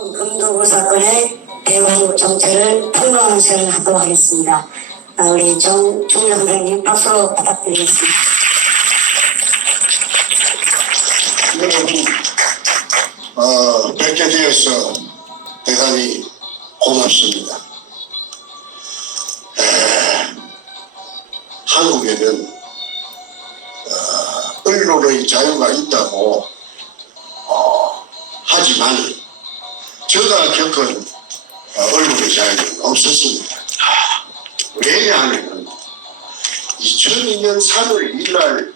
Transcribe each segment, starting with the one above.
금도구 사건의 배후 정체를 평론하는 시간을 갖도록 하겠습니다. 우리 정준영 선생님 박수로 부탁드리겠습니다. 여러분, 뵙게 되어서 대단히 고맙습니다. 한국에는 언론의 자유가 있다고 하지만 제가 겪은 언론의 자유는 없었습니다. 왜냐하면 2002년 3월 1일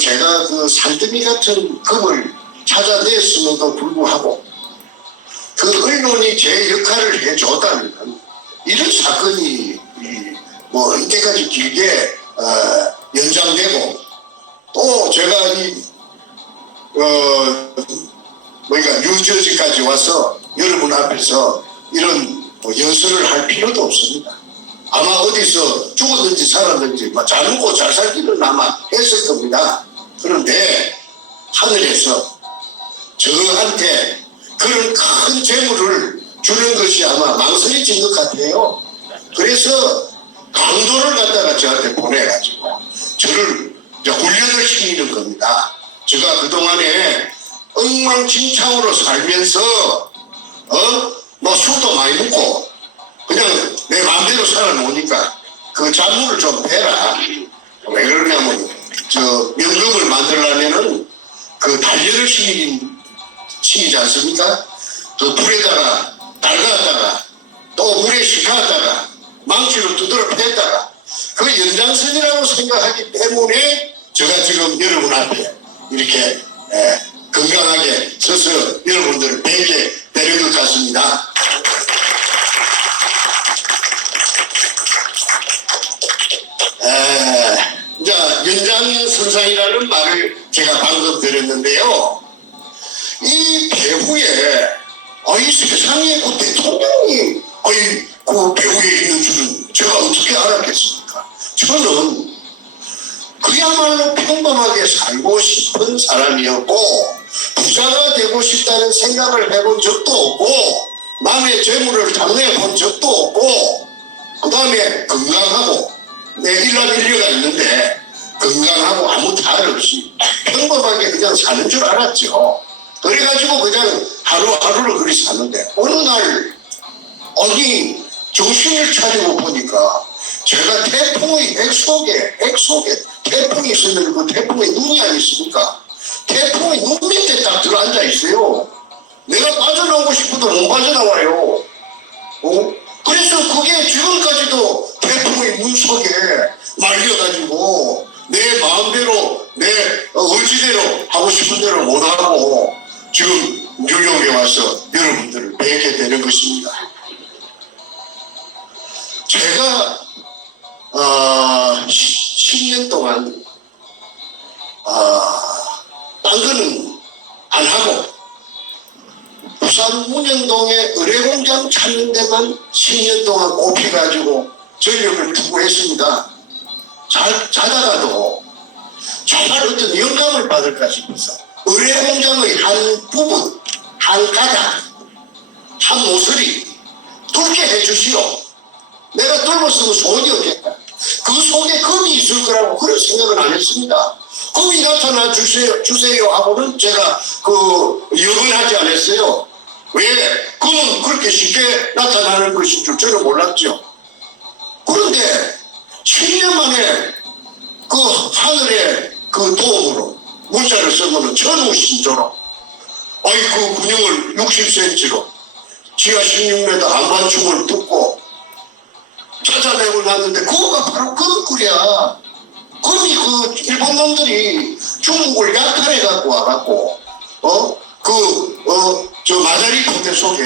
제가 산더미 같은 금을 찾아냈음에도 불구하고 그 언론이 제 역할을 해줬다면 이런 사건이 이때까지 길게 연장되고 또 제가 뉴저지까지 와서 여러분 앞에서 이런 연설을 할 필요도 없습니다. 아마 어디서 죽었는지 살았는지 잘 먹고 잘 살기는 아마 했을 겁니다. 그런데 하늘에서 저한테 그런 큰 재물을 주는 것이 아마 망설여진 것 같아요. 그래서 강도를 갖다가 저한테 보내가지고 저를 훈련을 시키는 겁니다. 제가 그동안에 엉망진창으로 살면서 술도 많이 먹고 그냥 내 마음대로 살아놓으니까 그 잔물을 좀 빼라. 왜 그러냐면 명금을 만들려면은 단련을 시키지 않습니까? 불에다가 달갔다가 또 물에 식혔다가 망치로 두드러 팼다가 그 연장선이라고 생각하기 때문에 제가 지금 여러분 앞에 이렇게 건강하게 서서 여러분들을 뵙게 되는 것 같습니다. 연장선상이라는 말을 제가 방금 들었는데요. 이 배후에 이 세상에 그 대통령이 그 배후에 있는 줄은 제가 어떻게 알았겠습니까? 저는 그야말로 평범하게 살고 싶은 사람이었고 부자가 되고 싶다는 생각을 해본 적도 없고 남의 재물을 탐내본 적도 없고 그 다음에 건강하고 내 일남일녀가 있는데 건강하고 아무 탈 없이 평범하게 그냥 사는 줄 알았죠. 그래가지고 그냥 하루하루를 그리 사는데 어느 날 정신을 차리고 보니까 제가 태풍의 액 속에 태풍이 있으면 그 태풍의 눈이 아니십니까? 태풍의 눈 밑에 딱 들어앉아 있어요. 내가 빠져나오고 싶어도 못 빠져나와요. 그래서 그게 지금까지도 태풍의 문 속에 말려가지고 내 마음대로 내 의지대로 하고 싶은 대로 못하고 지금 뉴욕에 와서 여러분들을 뵙게 되는 것입니다. 제가 10년 동안 딴 거는 안 하고 부산 문현동에 의뢰공장 찾는 데만 10년 동안 꼽혀가지고 전력을 투구했습니다. 자다가도 정말 어떤 영감을 받을까 싶어서 의뢰공장의 한 부분, 한 가닥, 한 모서리 뚫게 해주시오. 내가 뚫었으면 소원이 없겠다. 그 속에 금이 있을 거라고 그런 생각은 안 했습니다. 금이 나타나 주세요 하고는 제가 여건하지 않았어요. 왜? 금은 그렇게 쉽게 나타나는 것인 줄 저는 몰랐죠. 그런데 10년 만에 하늘의 도움으로 문자를 쓰고는 천우신조로 그 근육을 60cm로 지하 16m 안반충을 뚫고 찾아내고 났는데 그거가 바로 금꿀이야. 금이 일본 놈들이 중국을 약탈해 갖고 와갖고 저 마자리 포대 속에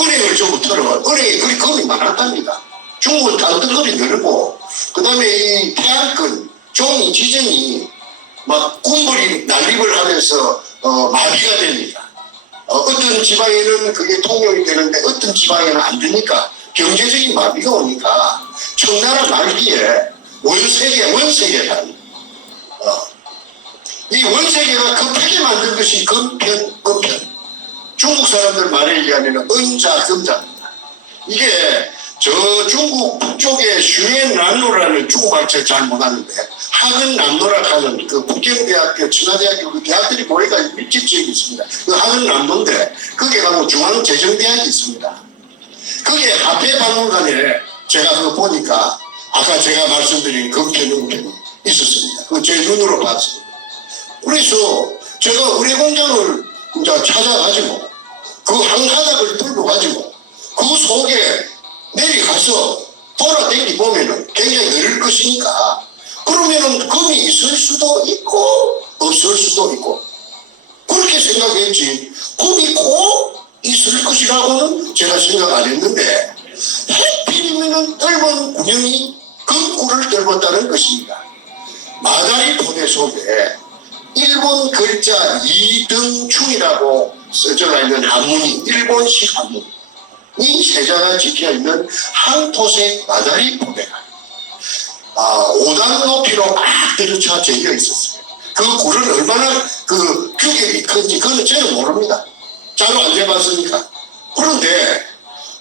은행을 전부 털어가. 은행에 그리 금이 많았답니다. 중국은 단덩어리 늘고 그 다음에 이 태양권 종이 지정이 막 군벌이 난립을 하면서 마비가 됩니다. 어떤 지방에는 그게 통용이 되는데 어떤 지방에는 안 되니까 경제적인 마비가 오니까 청나라 말기에 원세계란 이 원세계가 급하게 만든 것이 금편 중국 사람들 말에 의하면 은자금자입니다. 이게 저 중국 북쪽에 슈엔난로라는 중국말 제가 잘 못하는데 하근남로라 하는 그 북경대학교, 진화대학교 그 대학들이 모여가 밀집 지역이 있습니다. 그 하근남로인데 거기에 가면 중앙재정대학이 있습니다. 거기에 화폐박물관에 제가 그거 보니까 아까 제가 말씀드린 금편용편이 있었습니다. 그거 제 눈으로 봤습니다. 그래서 제가 의뢰공장을 이제 찾아가지고 그 한가닥을 들고 가지고 그 속에 내려가서 돌아다니 보면은 굉장히 느릴 것이니까 그러면은 금이 있을 수도 있고 없을 수도 있고 그렇게 생각했지 금이 꼭 있을 것이라고는 제가 생각 안 했는데 하필이면은 떫은 구녕이 금꿀을 떫었다는 것입니다. 마다리 포대 속에 일본 글자 이등충이라고 써져 있는 한문이 일본식 한문 이 세자가 찍혀있는 한토색 마다리 포대가 5단 높이로 막 들어차 재겨 있었어요. 그 굴은 얼마나 그 규격이 큰지 그거는 저는 모릅니다. 잘 안 해봤으니까. 그런데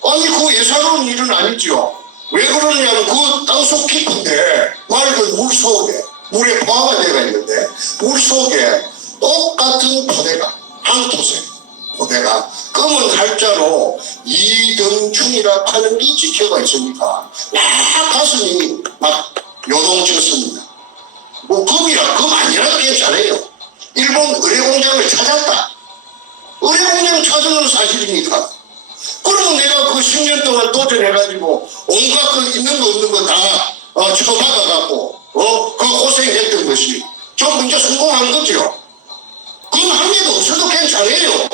아니 그 예사로운 일은 아니죠. 왜 그러냐면 그 땅속 깊은데 맑은 물 속에 물에 포화가 되어 있는데 물 속에 똑같은 포대가 한토색 포대가 검은 할자로 이등충이라 하는 게 찍혀가 있으니까 막 가슴이 막 요동쳤습니다. 뭐 금이라 금 아니라도 괜찮아요. 일본 의뢰공장을 찾았다. 의뢰공장 찾은 건 사실이니까. 그러면 내가 그 10년 동안 도전해가지고 온갖 그 있는 거 없는 거 다 쳐박아갖고 그 고생했던 것이 좀 이제 성공한 거죠. 금 한 개도 없어도 괜찮아요.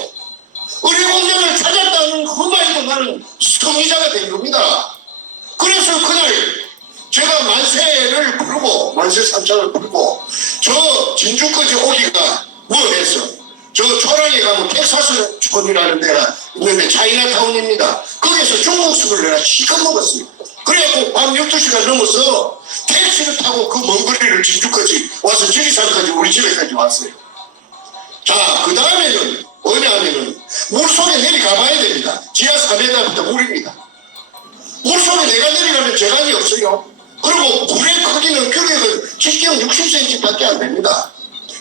의뢰공장을 찾았다는 그 말도 나는 성의자가 된 겁니다. 그래서 그날 제가 만세를 부르고 만세삼창을 부르고 저 진주까지 오기가 뭐했어. 저 초랑에 가면 텍사스 촌이라는 데가 있는데 차이나타운입니다. 거기서 중국식을 내가 시컷 먹었어요. 그래갖고 밤 12시가 넘어서 택시를 타고 그 먼 거리를 진주까지 와서 지리산까지 우리 집에까지 왔어요. 자, 그 다음에는 뭐냐면은 물속에 내려가봐야 됩니다. 지하 4m부터 물입니다. 물속에 내가 내려가면 재간이 없어요. 그리고 물의 크기는 규격은 직경 60cm밖에 안 됩니다.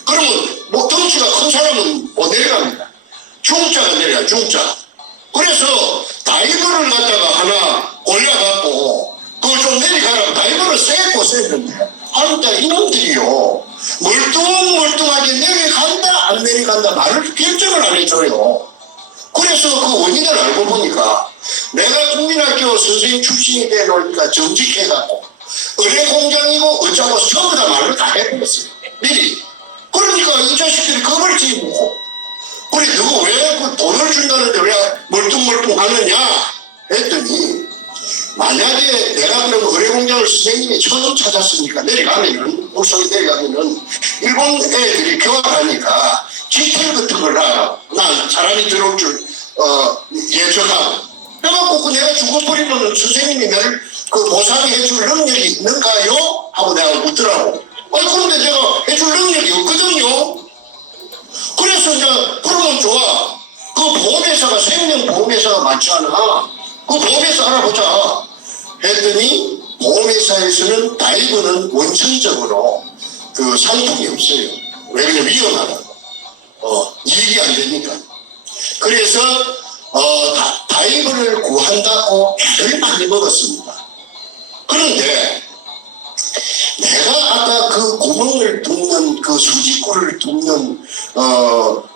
그러면 뭐 덩치가 큰 사람은 못 내려갑니다. 중자가 내려가 중자. 그래서 다이버를 갖다가 하나 올려갖고 그걸 좀 내려가라고 다이버를 쎄고 쎄는데 하니까 이놈들이요 멀뚱멀뚱하게 내려간다 안 내려간다 말을 결정을 안 해줘요. 그래서 그 원인을 알고 보니까 내가 국민학교 선생님 출신이 되놓으니까 정직해갖고 의뢰공장이고 어쩌고 전부 다 말을 다 해버렸어요. 미리. 그러니까 이 자식들이 겁을 지고 그래 너가 왜 그 돈을 준다는데 왜 멀뚱멀뚱하느냐 했더니 만약에 내가 그럼 의뢰공장을 선생님이 처음 찾았으니까 내려가면은 물속에 내려가면은 일본 애들이 교환하니까 기틀 같은 걸 난 사람이 들어올 줄 예측하고 해갖고 내가 죽어버리면 선생님이 나를 그 보상해 줄 능력이 있는가요? 하고 내가 묻더라고. 그런데 내가 해줄 능력이 없거든요. 그래서 이제 그러면 좋아. 그 보험회사가 생명보험회사가 많지 않아. 그 보험회사 알아보자. 했더니 보험회사에서는 다이버는 원천적으로 그 상품이 없어요. 왜 그러냐 위험하다고. 이익이 안 되니까. 그래서 다이버를 구한다고 애를 많이 먹었습니다. 그런데 내가 아까 그 구멍을 뚫는 그 수직구를 뚫는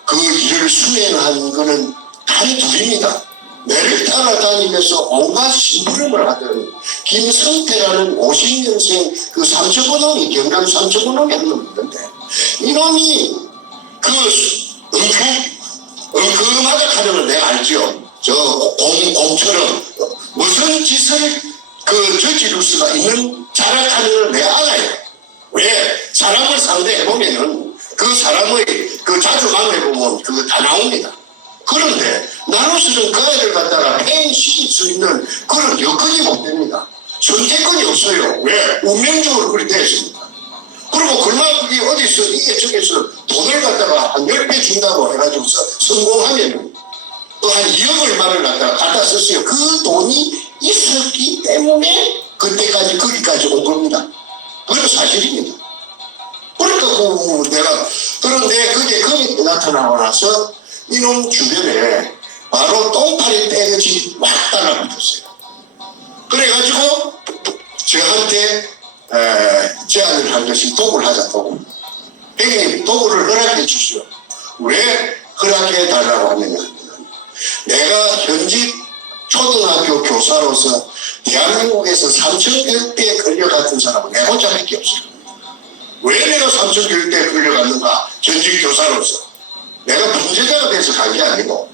그 일을 수행한 거는 단 둘입니다. 매를 따라다니면서 온갖 심부름을 하던 김성태라는 50년생 그 삼척원홍이 경남 삼척원홍이 한 놈이 있는데 이놈이 그 엉큼하다 하는 걸 내가 알죠. 저 곰처럼 무슨 짓을 그 저지를 수가 있는 자락하는 걸 내가 알아요. 왜? 사람을 상대해보면은 그 사람의 그 자주 만나보면 그거 다 나옵니다. 그런데 나로서는 그 아이를 갖다가 폐인시킬 수 있는 그런 여건이 못 됩니다. 선택권이 없어요. 왜? 운명적으로 그렇게 되었습니다. 그리고 그러나 그게 어디서 이게 저기서 돈을 갖다가 한 10배 준다고 해가지고서 성공하면 또 한 2억 얼마를 갖다 썼어요. 그 돈이 있었기 때문에 그때까지 거기까지 온 겁니다. 그건 사실입니다. 그러니까 그런데 그게 거기 나타나고 나서 이놈 주변에 바로 똥파리 떼듯이 막 달라붙었어요. 그래가지고 저한테 제안을 한 것이 독을 하자, 독을. 형님, 독을 허락해 주시오. 왜 허락해 달라고 하느냐. 내가 현직 초등학교 교사로서 대한민국에서 3,000교육대에 끌려갔던 사람은 내 혼자밖에 없어요. 왜 내가 3,000교육대에 끌려갔는가? 전직 교사로서. 내가 범죄자가 돼서 간 게 아니고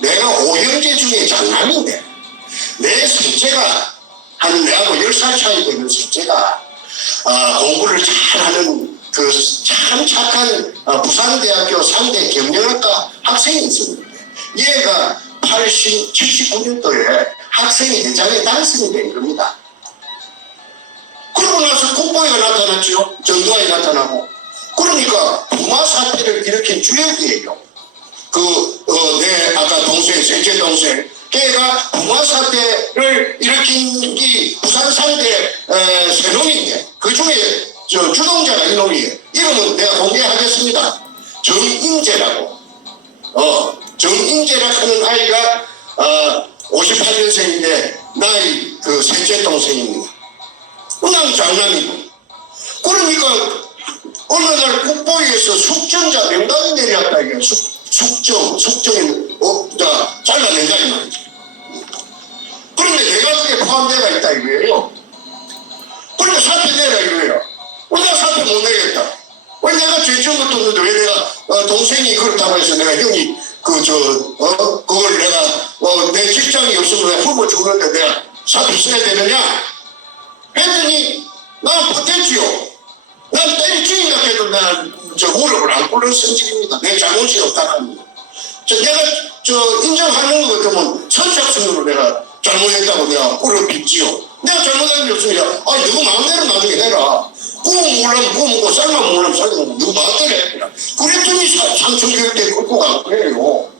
내가 5형제 중에 장남인데 내 셋째가 내하고 10살 차이 되는 셋째가 공부를 잘하는 그 참 착한 부산대학교 3대 경영학과 학생이 있습니다. 얘가 79년도에 학생회 대장에 당선이 된 겁니다. 그러고 나서 국보회가 나타났죠. 전두환이 나타나고. 그러니까 부마 사태를 일으킨 주역이에요. 내 아까 동생, 셋째 동생. 걔가 부마 사태를 일으킨 이 부산 3대 세 놈인데 그 중에 주동자가 이놈이에요. 이름은 내가 공개하겠습니다. 정인재라고. 정인재라 하는 아이가 58년생인데 나이 그 셋째 동생입니다. 그냥 장남이고. 그러니까 어느 날 국보위에서 숙정자 명단이 내려왔다 이게 숙정이 잘라낸다 이 말이죠. 그런데 내가 그게 포함되어 있다 이거예요. 그런데 사표 내라 이거예요. 왜 내가 사표 못 내겠다. 왜 내가 죄 지은 것도 없는데 왜 내가 동생이 그렇다고 해서 내가 형이 그걸 내가 내 직장이 없으면 내가 굶어 죽는데 내가 사표 써야 되느냐 했더니 나는 버텼지요. 난 때리 죽인다 해도 나는 무릎을 안 꿇는 성질입니다. 내 잘못이 없다 합니다. 내가 인정하는 것 같으면 선착순으로 내가 잘못했다고 내가 꿀을 빚지요. 내가 잘못한 게 없으니까 너가 마음대로 나중에 해라. 구워 먹으려면 구워 먹고 삶아 먹으려면 삶아 먹고 너가 마음대로 해라. 그랬더니 삼천교육대에 끌고 간 거예요.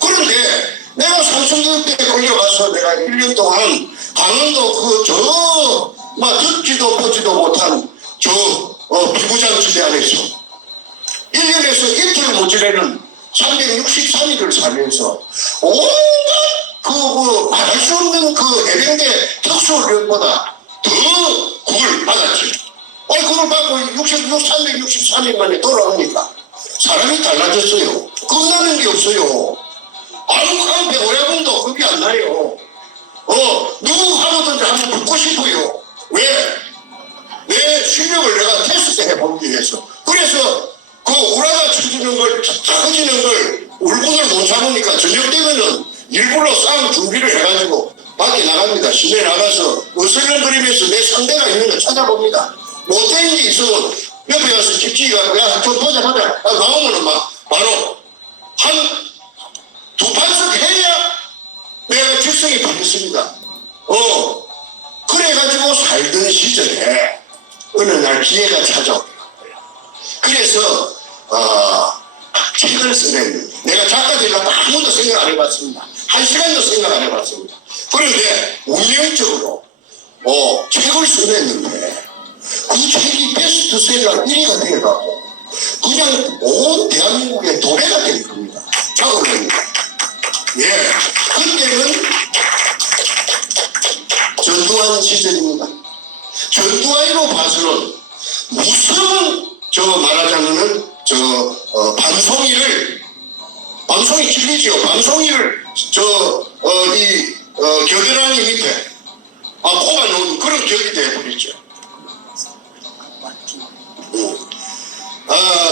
그런데 내가 삼천교육대에 걸려가서 내가 1년 동안 강원도 듣지도 보지도 못한 비구장지대 안에서 1년에서 이틀 모자라는 363일을 살면서 온갖 말할 수 없는 해병대 특수훈련보다 더 국을 받았지. 그걸 받고 363일 만에 돌아오니까 사람이 달라졌어요. 겁나는 게 없어요. 아무한 배우야분도 겁이 안 나요. 누구 하고든지 한번 붙고 싶어요. 왜? 내 실력을 내가 테스트 해보기 위해서. 그래서 우라가 쳐지는 걸, 터지는 걸 울분을 못 참으니까 저녁 되면은 일부러 싸움 준비를 해가지고 밖에 나갑니다. 시내에 나가서 어슬렁거리면서 내 상대가 있는 걸 찾아봅니다. 못된 게 있으면 옆에 가서 집지가 야, 좀 보자. 나오면은 바로 두 판씩 해야 내가 직성이 바뀌었습니다. 그래가지고 살던 시절에 어느 날 기회가 찾아오는 거예요. 그래서 책을 쓰는 내가 작가 되려고 아무도 생각 안 해봤습니다. 한 시간도 생각 안 해봤습니다. 그런데 운명적으로 책을 써냈는데 그 책이 베스트셀러 1위가 되어가고 그냥 온 대한민국의 도래가 된 겁니다. 작업을 예, 그때는 전두환 시절입니다. 전두환으로 봐서는 무슨 말하자면은 방송이 찔리지요. 방송이를 겨드랑이 밑에 꼽아놓은 그런 격이 되어버렸죠.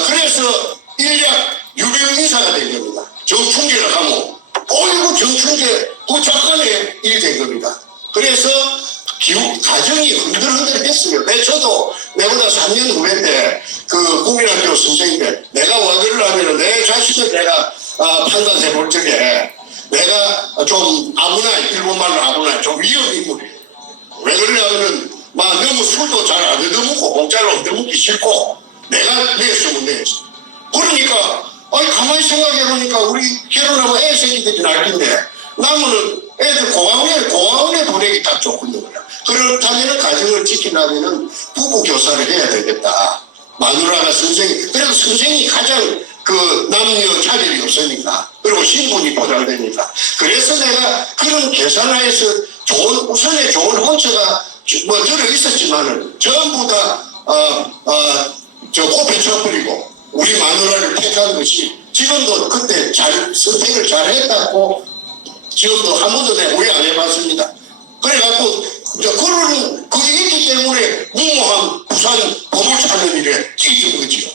그래서 일약 유명 인사가 된 겁니다. 정충재를 가면 어이구 정충재 그 작가의 일이 된 겁니다. 그래서 가정이 흔들흔들했어요. 저도 내보다 3년 후배인데 국민학교 선생님인데 내가 와그를 하면 내 자신을 내가 판단해 볼 적에 내가 좀 일본말로 아무나 좀 위험 인물이에요. 왜 그러냐면은 너무 술도 잘 안 얻어먹고 공짜로 얻어먹기 싫고 내가 냈으면 냈지. 그러니까 아니, 가만히 생각해보니까 우리 결혼하면 애 새끼들이 날긴데, 나무는 애들 고아원에 보내기 딱 좋거든요. 그렇다면 가정을 지키려면 부부 교사를 해야 되겠다. 마누라가 선생이, 그래도 선생이 가장 그 남녀 차별이 없으니까, 그리고 신분이 보장되니까. 그래서 내가 그런 계산하에서 우선에 좋은 혼처가 뭐 들어 있었지만은 전부 다 코페 쳐버리고 우리 마누라를 택한 것이 지금도 그때 선택을 잘 했다고 지금도 한 번도 내가 오해 안 해봤습니다. 그래갖고 그런 그게 있기 때문에 무모한 부산 보물 찾는 일에 뛰는 거지요.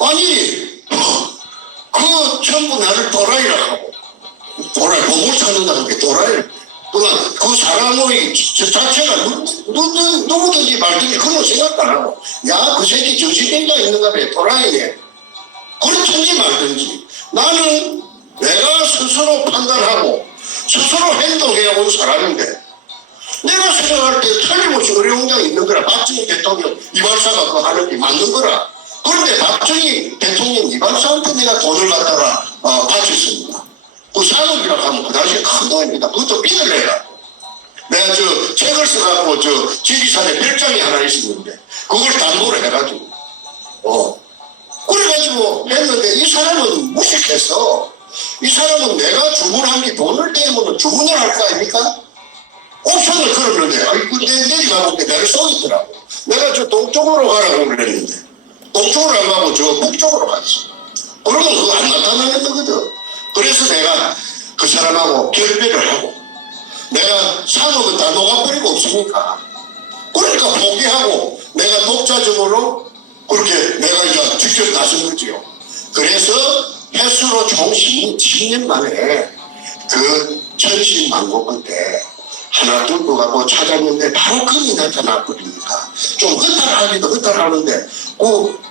아니 그 전부 나를 또라이라 하고 보물 찾는다는 게 또라이. 그러나 그 사람의 자체가 누구든지 말든지 그런 생각도 안 하고 야 그 새끼 정신병자 있는가 봐 또라이네 그렇든지 말든지 나는 내가 스스로 판단하고 스스로 행동해 온 사람인데 내가 생각할 때 틀림없이 어려운장이 있는 거라. 박정희 대통령 이발사가 그거 하는 게 맞는 거라. 그런데 박정희 대통령 이발사한테 내가 돈을 갖다가 바쳤습니다. 그 산업이라고 하면 그 당시에 큰 돈입니다. 그것도 빚을 내라. 내가 책을 써갖고 지리산에 별장이 하나 있었는데 그걸 담보를 해가지고 그래가지고 했는데 이 사람은 무식해서 이 사람은 내가 주문한 게 돈을 떼면 주문을 할 거 아닙니까? 옵션을 걸었는데 아이고 내려가볼게 내가 쏘있더라고. 내가 동쪽으로 가라고 그랬는데 동쪽으로 안 가고 북쪽으로 갔어. 그러면 그거 안 나타나는 거거든. 그래서 내가 그 사람하고 결별을 하고 내가 산업은 다 녹아버리고 없으니까 그러니까 포기하고 내가 독자적으로 그렇게 내가 이제 직접 나선 거지요. 그래서 횟수로 총 10년 만에 그 천신만고번 때 하나 들고 가고 찾았는데 바로 금이 나타났거든요. 좀 허탈하기도 허탈하는데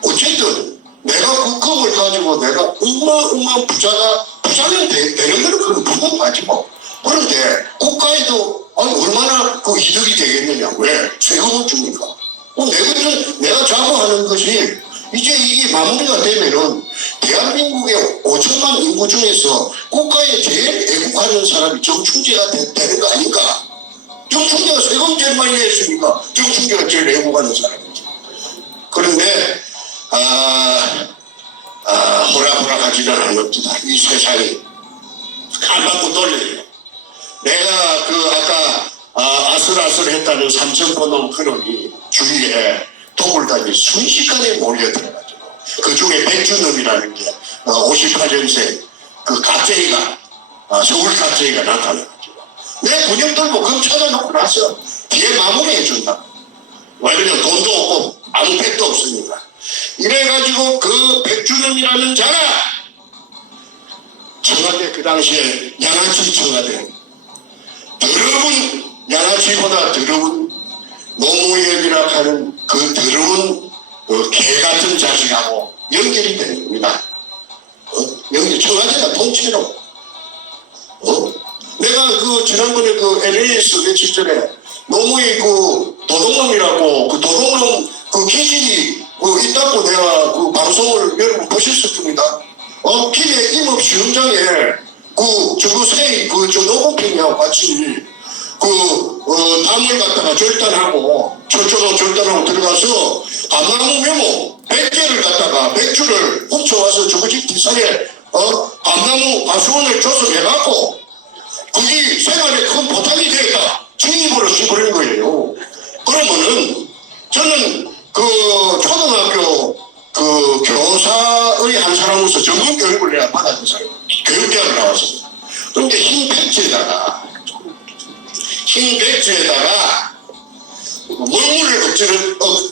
어쨌든 내가 그 금을 가지고 내가 어마어마한 부자는 되는 거는 그건 부분까지 뭐. 그런데 국가에도 얼마나 그 이득이 되겠느냐. 왜? 세금을 주니까. 내가 자부하는 것이 이제 이게 마무리가 되면은 대한민국의 5천만 인구 중에서 국가에 제일 애국하는 사람이 정충재가 되는 거 아닌가? 정충재가 세금 제일 많이 냈으니까 정충재가 제일 애국하는 사람이지. 그런데 호락호락하지는 않았다. 이 세상이 안 받고 돌려요. 내가 아까 아슬아슬했다는 삼천포놈 그놈이 주위에 도굴단이 순식간에 몰려들어가지고 그 중에 백준업이라는 게 58년생 그 가짜이가 서울 가짜이가 나타나가지고 내 군용 들고 검 찾아놓고 나서 뒤에 마무리해준다. 왜냐면 돈도 없고 아무 팩도 없으니까. 이래가지고 그 백준업이라는 자가 청와대 그 당시에 양아치 청와대 더러운 양아치보다 더러운 노무현이라 하는 그 더러운 개 같은 자식하고 연결이 되는 겁니다. 청와대가 통째로. 내가 지난번에 LA에서 며칠 전에 노무현 도둑놈이라고 도둑놈 기질이 있다고 내가 방송을 여러분 보셨을 겁니다. 길에 임업시 현장에 저 노공평이하고 같이 담을 갖다가 절단하고 절단하고 들어가서 감나무 메모 100개를 갖다가 맥주를 훔쳐와서 저거 집 뒷산에 감나무 가수원을 조성해갖고 그게 생활에 큰 보탬이 되겠다. 중입으로 씹어버린 거예요. 그러면은 저는 초등학교 교사의 한 사람으로서 전문 교육을 내가 받았던 사람, 교육대학을 나왔습니다. 그런데 흰 백지에다가 먹물을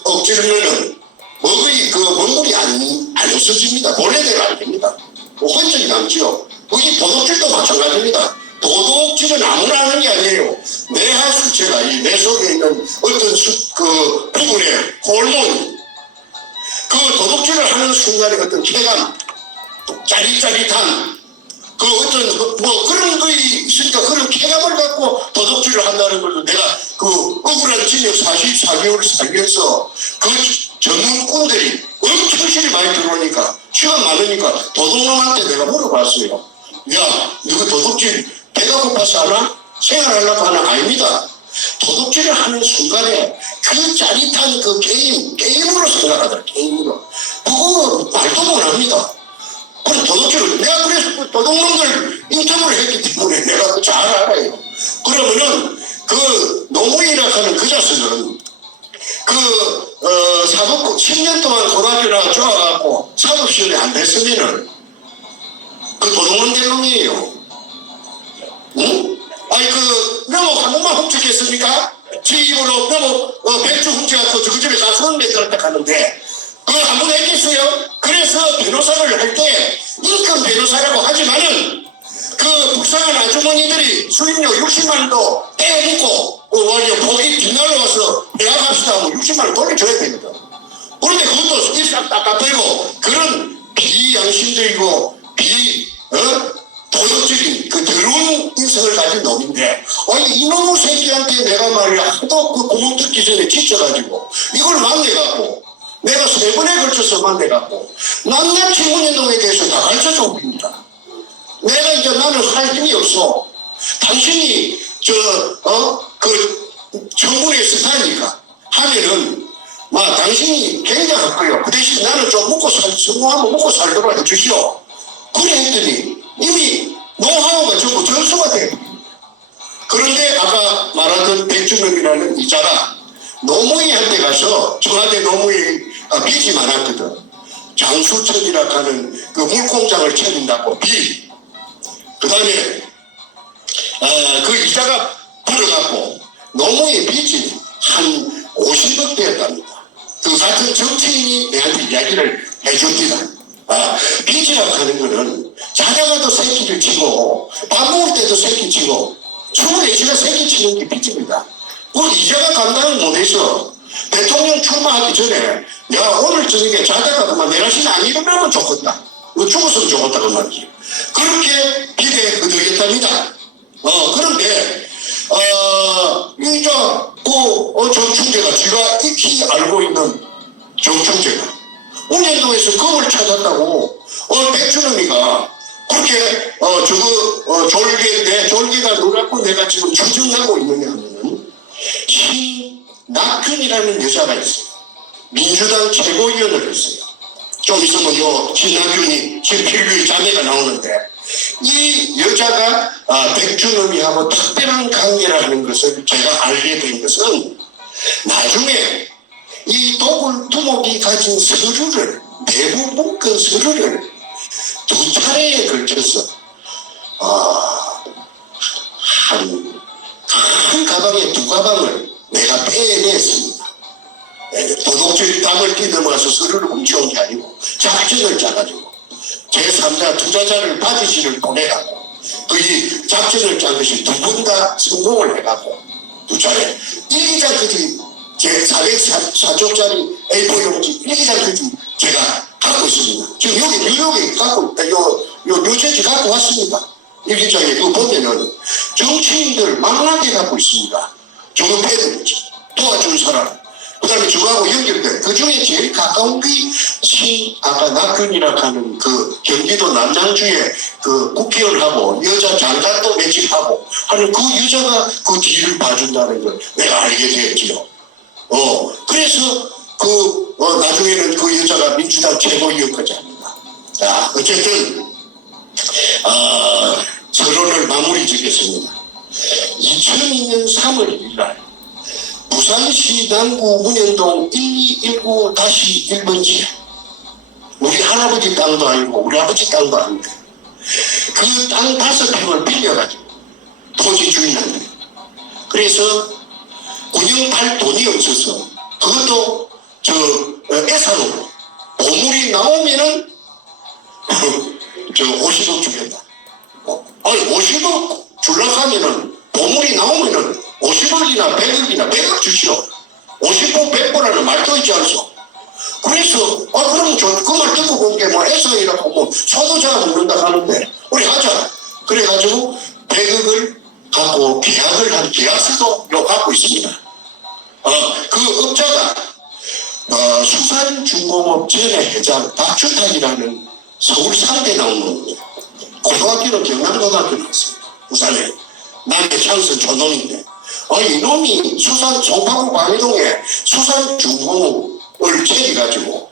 엎지르면은 먹물이 안 없어집니다. 본래대로 안 됩니다. 흔적이 남지요. 거기 도둑질도 마찬가지입니다. 도둑질은 아무나 하는 게 아니에요. 뇌하 수체가 내 속에 있는 어떤 부분의 호르몬 도둑질을 하는 순간에 어떤 쾌감, 짜릿짜릿한 그런 거 있으니까 그런 쾌감을 갖고 도둑질을 한다는 걸 내가 억울한 징역 44개월을 살면서 전문꾼들이 청실이 많이 들어오니까 시간 많으니까 도둑놈한테 내가 물어봤어요. 야, 너가 도둑질 배가 고파서 하나? 생활하려고 하나? 아닙니다. 도둑질을 하는 순간에 그 짜릿한 그 게임으로 생각하더라. 게임으로. 그거 말도 못합니다. 그래 도둑질을 내가 그래서 그 도둑놈들 인터뷰를 했기 때문에 내가 그 잘 알아요. 그러면은 그 노무현이라고 하는 그 자식은 사법 10년 동안 고등학교 나가 좋아갖고 사법시험이 안 됐으면은 그 도둑놈 될 놈이에요. 응? 아니 너무 한 번만 훔쳤겠습니까? 지 입으로 너무 백주 훔쳐갖고 그 집에 가서 손 내들었다 가는데 그걸 한 번 했겠어요? 그래서 변호사를 할 때 인권 변호사라고 하지만은 그 북상한 아주머니들이 수임료 60만 원도 떼어먹고 거기 뒷날로 와서 대학합시다 하고 60만 원 돌려줘야 됩니다. 그런데 그것도 일상 닦아버리고 그런 비양심적이고 도덕적인 그 더러운 인성을 가진 놈인데 아니 이놈의 새끼한테 내가 말이야 하도 그 구멍 뚫기 전에 지쳐가지고 이걸 만나갖고 내가 3번에 걸쳐서 만나갖고 낱낱이 운영동에 대해서 다 가르쳐줘 봅니다. 내가 이제 나는 할 힘이 없어. 당신이 정부의 스타니까 하면은 당신이 굉장할 거예요. 그 대신 나는 좀 성공하면 먹고 살도록 해주시오. 그래 했더니 이미 노하우가 전부 전수가 돼. 그런데 아까 말하던 백준범이라는 이자가 노무현한테 가서 청와대 노무현 빚이 많았거든. 장수천이라고 하는 그 물공장을 차린다고 빚. 그 다음에 그 이자가 불어갖고 노무현 빚이 한 50억 되었답니다. 그 같은 정치인이 내한테 이야기를 해줍니다. 빚이라고 하는 거는 자다가도 새끼를 치고 밥 먹을 때도 새끼 치고 24시간 새끼 치는 게 빚입니다. 그 이자가 감당을 못해서 대통령 출마하기 전에 야 오늘 저녁에 자다가 그만 내라시는 안 일어나면 좋겠다. 죽었으면 좋겠다 그 말이지. 그렇게 빚에 흐들겠답니다. 그런데 정충재가 제가 익히 알고 있는 정충재가 운영동에서 검을 찾았다고 백준범이가 그렇게 졸개가 놀았고 내가 지금 추정하고 있느냐 하면은 신낙균이라는 여자가 있어요. 민주당 최고위원을 했어요. 좀 있으면 신낙균이 신필규의 자매가 나오는데 이 여자가 백준범이하고 특별한 관계를 하는 것을 제가 알게 된 것은 나중에 이 도굴두목이 가진 서류를 내부 문건 서류를 2차례에 걸쳐서 한 가방에 2가방을 내가 빼냈습니다. 도둑질 땅을 뛰어넘어서 서류를 훔쳐온 게 아니고 작전을 짜가지고 제3자 투자자를 바지지를 보내갖고 그 작전을 짠 것이 2번 다 성공을 해갖고 2차례 일기장까지 제 404쪽짜리 A4 용지 일기장까지 제가 갖고 있습니다. 지금 여기 뉴욕에 갖고 있다. 뉴저지 갖고 왔습니다. 일기장에 그거 보면은 정치인들 만나게 갖고 있습니다. 조급해는 도와준 사람. 그 다음에 저하고 연결돼. 그 중에 제일 가까운 게 아까 낙균이라고 하는 그 경기도 남양주에 그 국회의원하고 여자 장관도 매집하고 하는 그 여자가 그 뒤를 봐준다는 걸 내가 알게 되었지요. 그래서 나중에는 그 여자가 민주당 최고위원까지 합니다. 자, 어쨌든, 서론을 마무리 짓겠습니다. 2002년 3월 1일 날, 부산시 남구 문현동 1219-1번지, 우리 할아버지 땅도 아니고, 우리 아버지 땅도 아닌데, 그 땅 5평을 빌려가지고, 토지 주인한테. 그래서, 운영할 돈이 없어서, 그것도, 예산으로, 보물이 나오면은, 50억 주겠다. 아니, 50억 주려고 하면은, 보물이 나오면은, 50억이나 100억이나 100억 주시오. 50억 100억이라는 말도 있지 않소. 그래서, 그럼 그 말 듣고 본 게 애서이라고 소도자가 묻는다 하는데, 우리 하자. 그래가지고, 100억을 갖고 계약을 한 계약서도 갖고 있습니다. 그 업자가, 수산중공업 전의 회장 박주탁이라는 서울 3대 나온 놈이에요. 고등학교는 경남고등학교 나왔습니다. 부산에. 남의 창선 초놈인데. 이놈이 송파구 광해동에 수산중공업을 차려가지고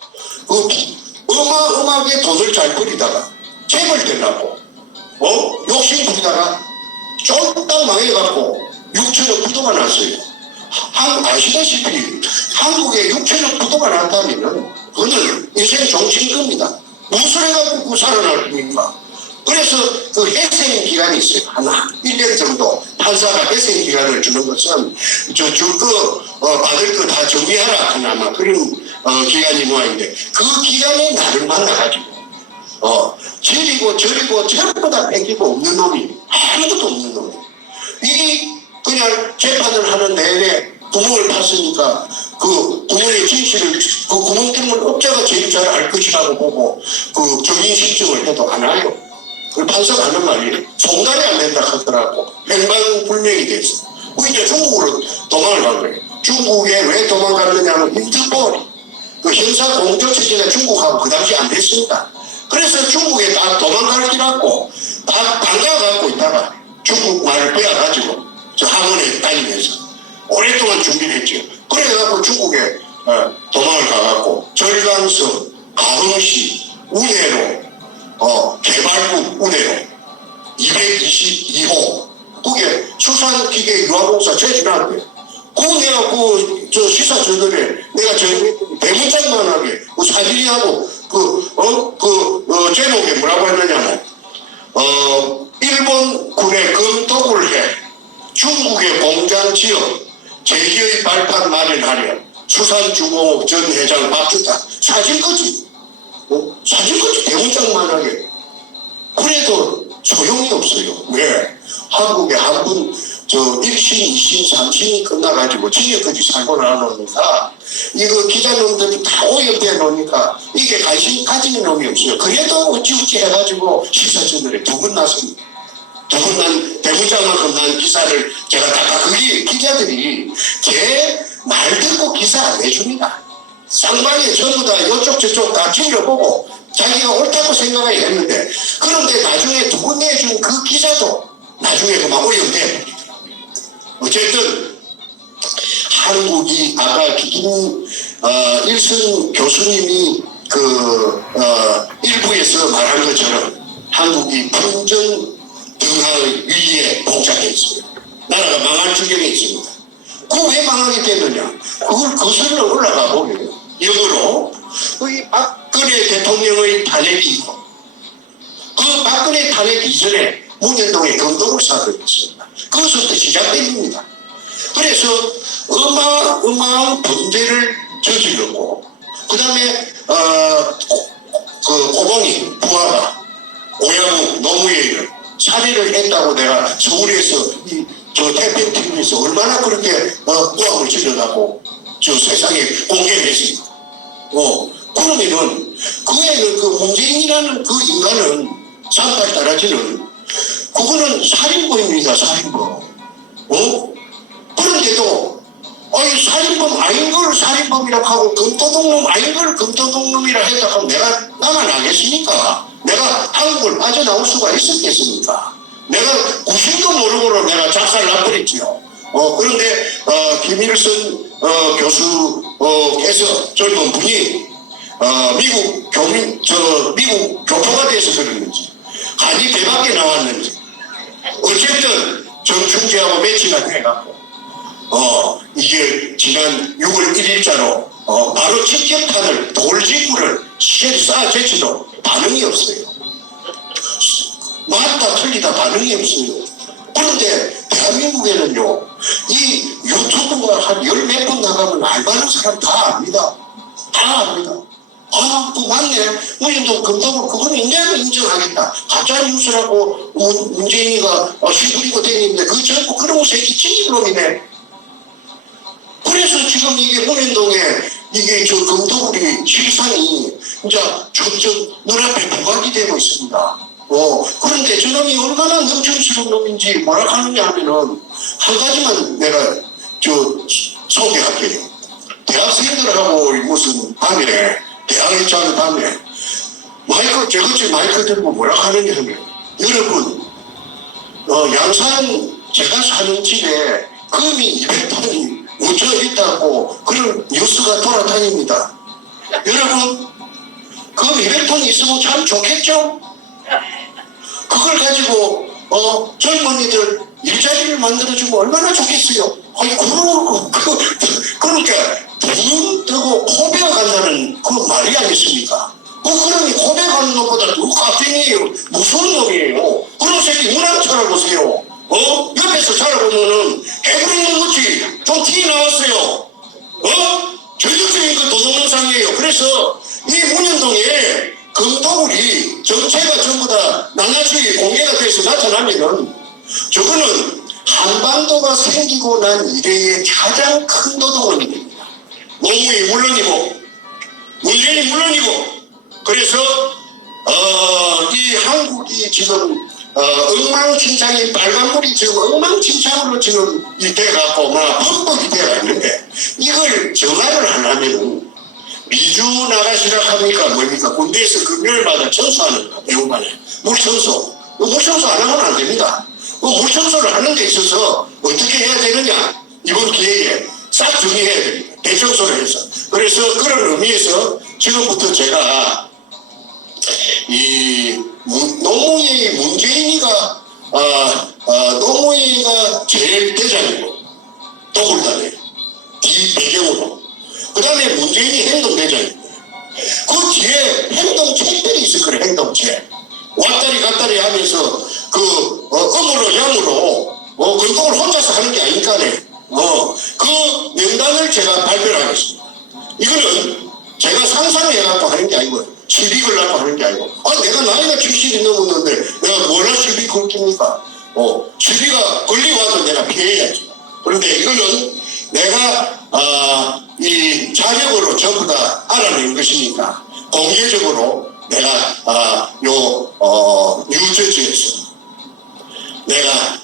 어마어마하게 돈을 잘 벌이다가 재벌 되려고 욕심 부리다가 쫄딱 망해갖고 6천억 부도가 났어요. 아시다시피 한국에 6천억 부도가 났다면은 그거는 인생 종친급입니다. 무슨 해갖고 그 살아날 겁니까? 그래서 그 해생 기간이 있어요. 한 1년 정도 판사가 해생 기간을 주는 것은 받을 거 다 정리하라 그나마 그런 기간이 모양인데 그 기간에 나를 만나가지고 저리고 전부 다 뺏기고 없는 놈이 아무것도 없는 놈이 이게 그냥 재판을 하는 내내 구멍을 팠으니까 그 구멍의 진실을 그 구멍 때문에 업자가 제일 잘 알 것이라고 보고 그 경인 신청을 해도 안 와요. 그 판사가 하는 말이 송달이 안 된다 하더라고. 행방불명이 됐어. 그 이제 중국으로 도망을 간 거예요. 중국에 왜 도망갔느냐면 인터폴이 그 형사 공조 체제가 중국하고 그 당시 안 됐습니다. 그래서 중국에 다 도망갈 기라고 다 반가워갖고 있다가 중국 말을 빼앗가지고 저 학원에 다니면서 오랫동안 준비를 했죠. 그래갖고 중국에 도망을 가갖고 절강서, 가흥시, 운해로 개발국 운해로 222호 그게 수산기계 유아공사 제주한테 그거 내가 저 시사 저들에 내가 대문짝만하게 그 사진이하고 제목에 뭐라고 했느냐면 일본군의 검토를 해 중국의 공장 지역 제기의 발판 마련하려 수산중공업 전 회장 박주탁 사진까지 대문짝만하게 그래도 소용이 없어요. 왜? 한국에 한 분 1심, 2심, 3심이 끝나가지고 징역까지 살고 나놓으니까 이거 기자놈들이 다 오염돼 놓으니까 이게 관심 가지는 놈이 없어요. 그래도 어찌어찌 해가지고 시사전널에 두 번 났습니다. 두 번 난 대문짝만큼 난 기사를 제가 다 그게 기자들이 제 말 듣고 기사 안 내줍니다. 쌍방에 전부 다 이쪽 저쪽 다 찔러보고 자기가 옳다고 생각을 했는데 그런데 나중에 두 번 내준 그 기자도 나중에 그만 오염돼. 어쨌든 한국이 아까 일선 교수님이 일부에서 말한 것처럼 한국이 분전 등하의 위기에 봉착해 있어요. 나라가 망할 지경에 있습니다. 그거 왜 망하게 됐느냐? 그걸 거슬러 올라가 보면 역으로 이 박근혜 대통령의 탄핵이 있고 그 박근혜 탄핵 이전에 문현동에 검도를 사건이었습니다. 그것부터 시작됩니다. 그래서 어마어마한 범죄를 저질렀고 그 다음에 그 고봉이 부하가 오야무 노무현을 살해를 했다고 내가 서울에서 저 태평TV에서 얼마나 그렇게 꾸함을 지르라고 저 세상에 공개를 했습니다. 그러면은 그 문재인이라는 그 인간은 38 따라지는 그거는 살인범입니다. 살인범. 그런데도 살인범 아닌 걸 살인범이라고 하고 검도독놈 아닌 걸 검도독놈이라 했다 하면 내가 나만 알겠습니까? 내가 한국을 빠져나올 수가 있었겠습니까? 내가 구실도 모르고 내가 작살 나버렸지요. 그런데 김일성 교수께서 젊은 분이 미국 교포가 돼서 그랬는지 간이 배밖에 나왔는지 어쨌든 정충제하고 매치가 돼갖고 이게 지난 6월 1일자로 바로 직격탄을 돌직구를 쏴 제치도 반응이 없어요. 맞다 틀리다 반응이 없어요. 그런데 대한민국에는요 이 유튜브가 한 10몇 번 나가면 알바는 사람 다 압니다. 다 압니다. 그거 맞네. 문재인도 검토고 그거는 인정하겠다. 가짜 뉴스라고 문재인이가 시부리고 다니는데 그 전부 그런 새끼 찌질놈이네. 그래서 지금 이게 문현동에 이게 저 검토구리 실상이 이제 점점 눈앞에 부각이 되고 있습니다. 그런데 저놈이 얼마나 능청스러운 놈인지 뭐라 하느냐 하면은 한 가지만 내가 소개할게요. 대학생들하고 무슨 밤에, 대학 입장을 밤에, 마이크, 저것이 마이크 들고 뭐라 하느냐 하면, 여러분, 양산 제가 사는 집에 금이 200톤이 묻혀 있다고 그런 뉴스가 돌아다닙니다. 여러분, 금 200톤 있으면 참 좋겠죠? 그걸 가지고, 젊은이들 일자리를 만들어주면 얼마나 좋겠어요? 아니, 그러니까, 돈 뜨고 코베어 간다는 그 말이 아니겠습니까? 그러니 코베어 가는 놈보다 더 깍쟁이에요. 무서운 놈이에요. 그런 새끼 문안 찾아보세요. 옆에서 살아보면은 깨부리는 거지. 좀 티 나왔어요. 전형적인 그 도둑놈상이에요. 그래서 이 문현동에 금도굴이 정체가 전부 다 낱낱이 공개가 돼서 나타나면은 저거는 한반도가 생기고 난 이래의 가장 큰 도둑은 됩니다. 노무현이 물론이고 문재인이 물론이고 그래서 이 한국이 지금 엉망진창이 빨간불이 지금 엉망진창으로 지금 돼갖고 막 범벅이 되어 있는데 이걸 정화를 하려면은 미주 나가시라 합니까 뭡니까 군대에서 금요일마다 청소하는 거 배우반에 물청소 물청소 안 하면 안 됩니다. 물청소를 하는 데 있어서 어떻게 해야 되느냐 이번 기회에 싹 정리해야 됩니다. 대청소를 해서 그래서 그런 의미에서 지금부터 제가 이 노무현이 문재인이가 노무현이가 제일 대장이고 도굴단에 뒤 배경으로 그 다음에 문재인이 행동대장이고 그 뒤에 행동체들이 있을 거예요. 행동체 왔다리 갔다리 하면서 그 음으로 양으로 근동을 혼자서 하는 게 아니까네 그 명단을 제가 발표를 하겠습니다. 이거는 제가 상상해갖고 하는 게 아니고요. 시비 걸라고 하는 게 아니고 내가 나이가 70이 넘었는데 내가 뭐라 시비 걸깁니까? 시비가 걸리와도 내가 피해야지. 그런데 이거는 내가 이 자력으로 전부 다 알아낸 것이니까 공개적으로 내가 뉴저지에서 내가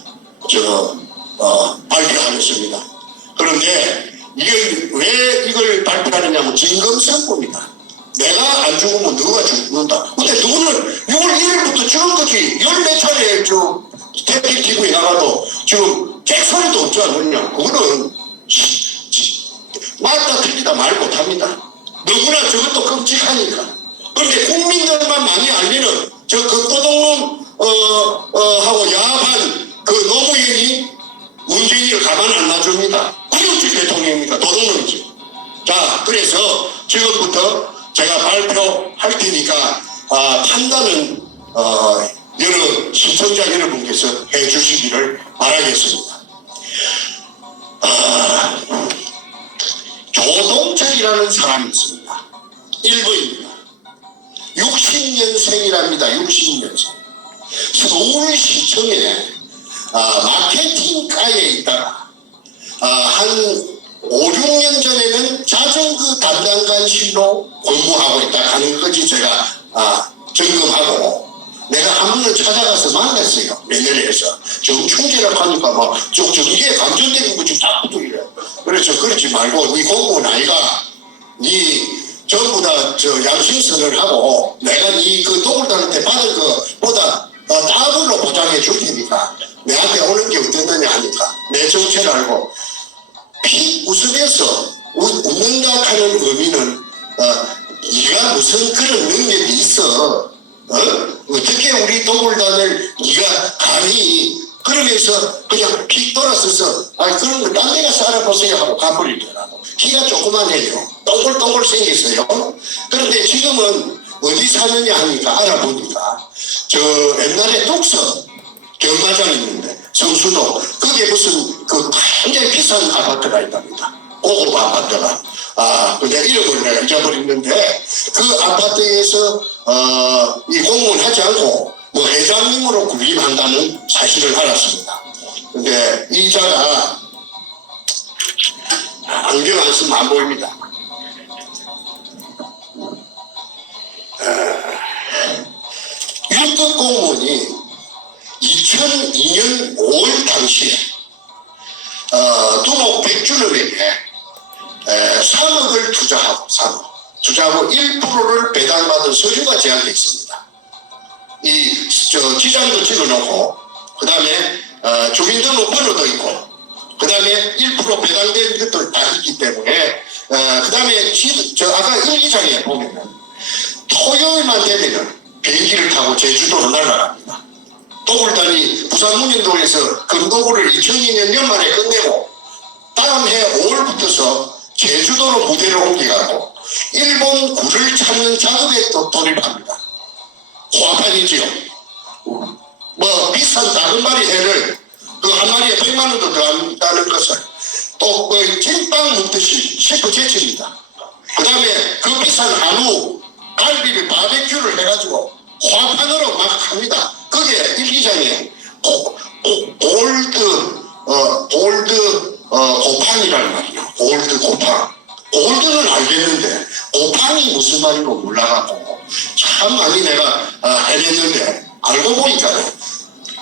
발표하겠습니다. 그런데 왜 이걸 발표하느냐면 진검상고입니다. 내가 안 죽으면 누가 죽는다. 근데 누구는 6월 1일부터 죽은 거지. 열몇 차례 태블릿 TV에 나가도 지금 잭소리도 없지 않느냐. 그거는 맞다 틀리다 말 못합니다. 너무나 저것도 끔찍하니까. 그런데 국민들만 많이 알리는 저 극도동놈 하고 야합한 그 노무현이 문재인을 가만 안 놔줍니다. 구육질 대통령입니까? 도둑놈이지. 자, 그래서 지금부터 제가 발표할 테니까 판단은 여러 시청자 여러분께서 해주시기를 바라겠습니다. 조동철이라는 사람이 있습니다. 1번입니다. 60년생이랍니다. 60년생. 서울시청에 마케팅과에 있다가 한 5, 6년 전에는 자전거 담당관실로 공부하고 있다 하는 거지 제가 점검하고 내가 한 번은 찾아가서 만났어요. 매년에서 정충재라고 하니까 막 정기에 감전되는 거지 딱 붙어이래. 그래서 그러지 말고 네 공무원 아이가 네 전부 다 양심선을 하고 내가 네 그 도굴단한테 받은 것보다 더블로 보장해 줄 테니까 내한테 오는 게 어땠느냐 하니까 내 정체를 알고 피 웃으면서 웃는다 하는 의미는 네가 무슨 그런 능력이 있어 어떻게 우리 도굴단을 네가 감히 그러면서 그냥 픽 돌아서서 그런 거 딴 데 가서 알아보세요 하고 가버리더라고. 키가 조그만해요. 동글동글 생겼어요. 그런데 지금은 어디 사느냐 하니까 알아보니까 옛날에 독서 경마장 있는데 성수도 거기에 무슨 굉장히 비싼 아파트가 있답니다. 고급 아파트가. 내가 이름을 내가 잊어버렸는데 그 아파트에서 이 공무원 하지 않고 뭐 회장님으로 군림한다는 사실을 알았습니다. 근데 이자가 안경 안 쓰면 안 보입니다. 유급 공무원이 2002년 5월 당시에 두목 백준업에게 3억을 투자하고 1%를 배당받은 서류가 제한되어 있습니다. 기장도 찍어놓고, 그 다음에 주민등록번호도 있고, 그 다음에 1% 배당된 것도 다 있기 때문에, 그 다음에 아까 일기장에 보면은 토요일만 되면은 비행기를 타고 제주도로 날아갑니다. 도굴단이 부산 문현동에서 금도굴을 2002년 연말에 끝내고 다음 해 5월부터서 제주도로 무대를 옮겨가고 일본 굴을 찾는 작업에 또 돌입합니다. 호화판이지요. 뭐 비싼 다금바리 회를 그 한 마리에 100만 원도 더 한다는 것을 또 찐빵 먹듯이 셰프 제치입니다. 그 다음에 그 비싼 한우 갈비를 바베큐를 해가지고 화판으로 막 합니다. 그게 일기장에 골드 고팡이라는 말이에요. 골드 고팡. 골드는 알겠는데 고팡이 무슨 말인고 몰라갖고 참 많이 내가 헤맸는데 알고 보니까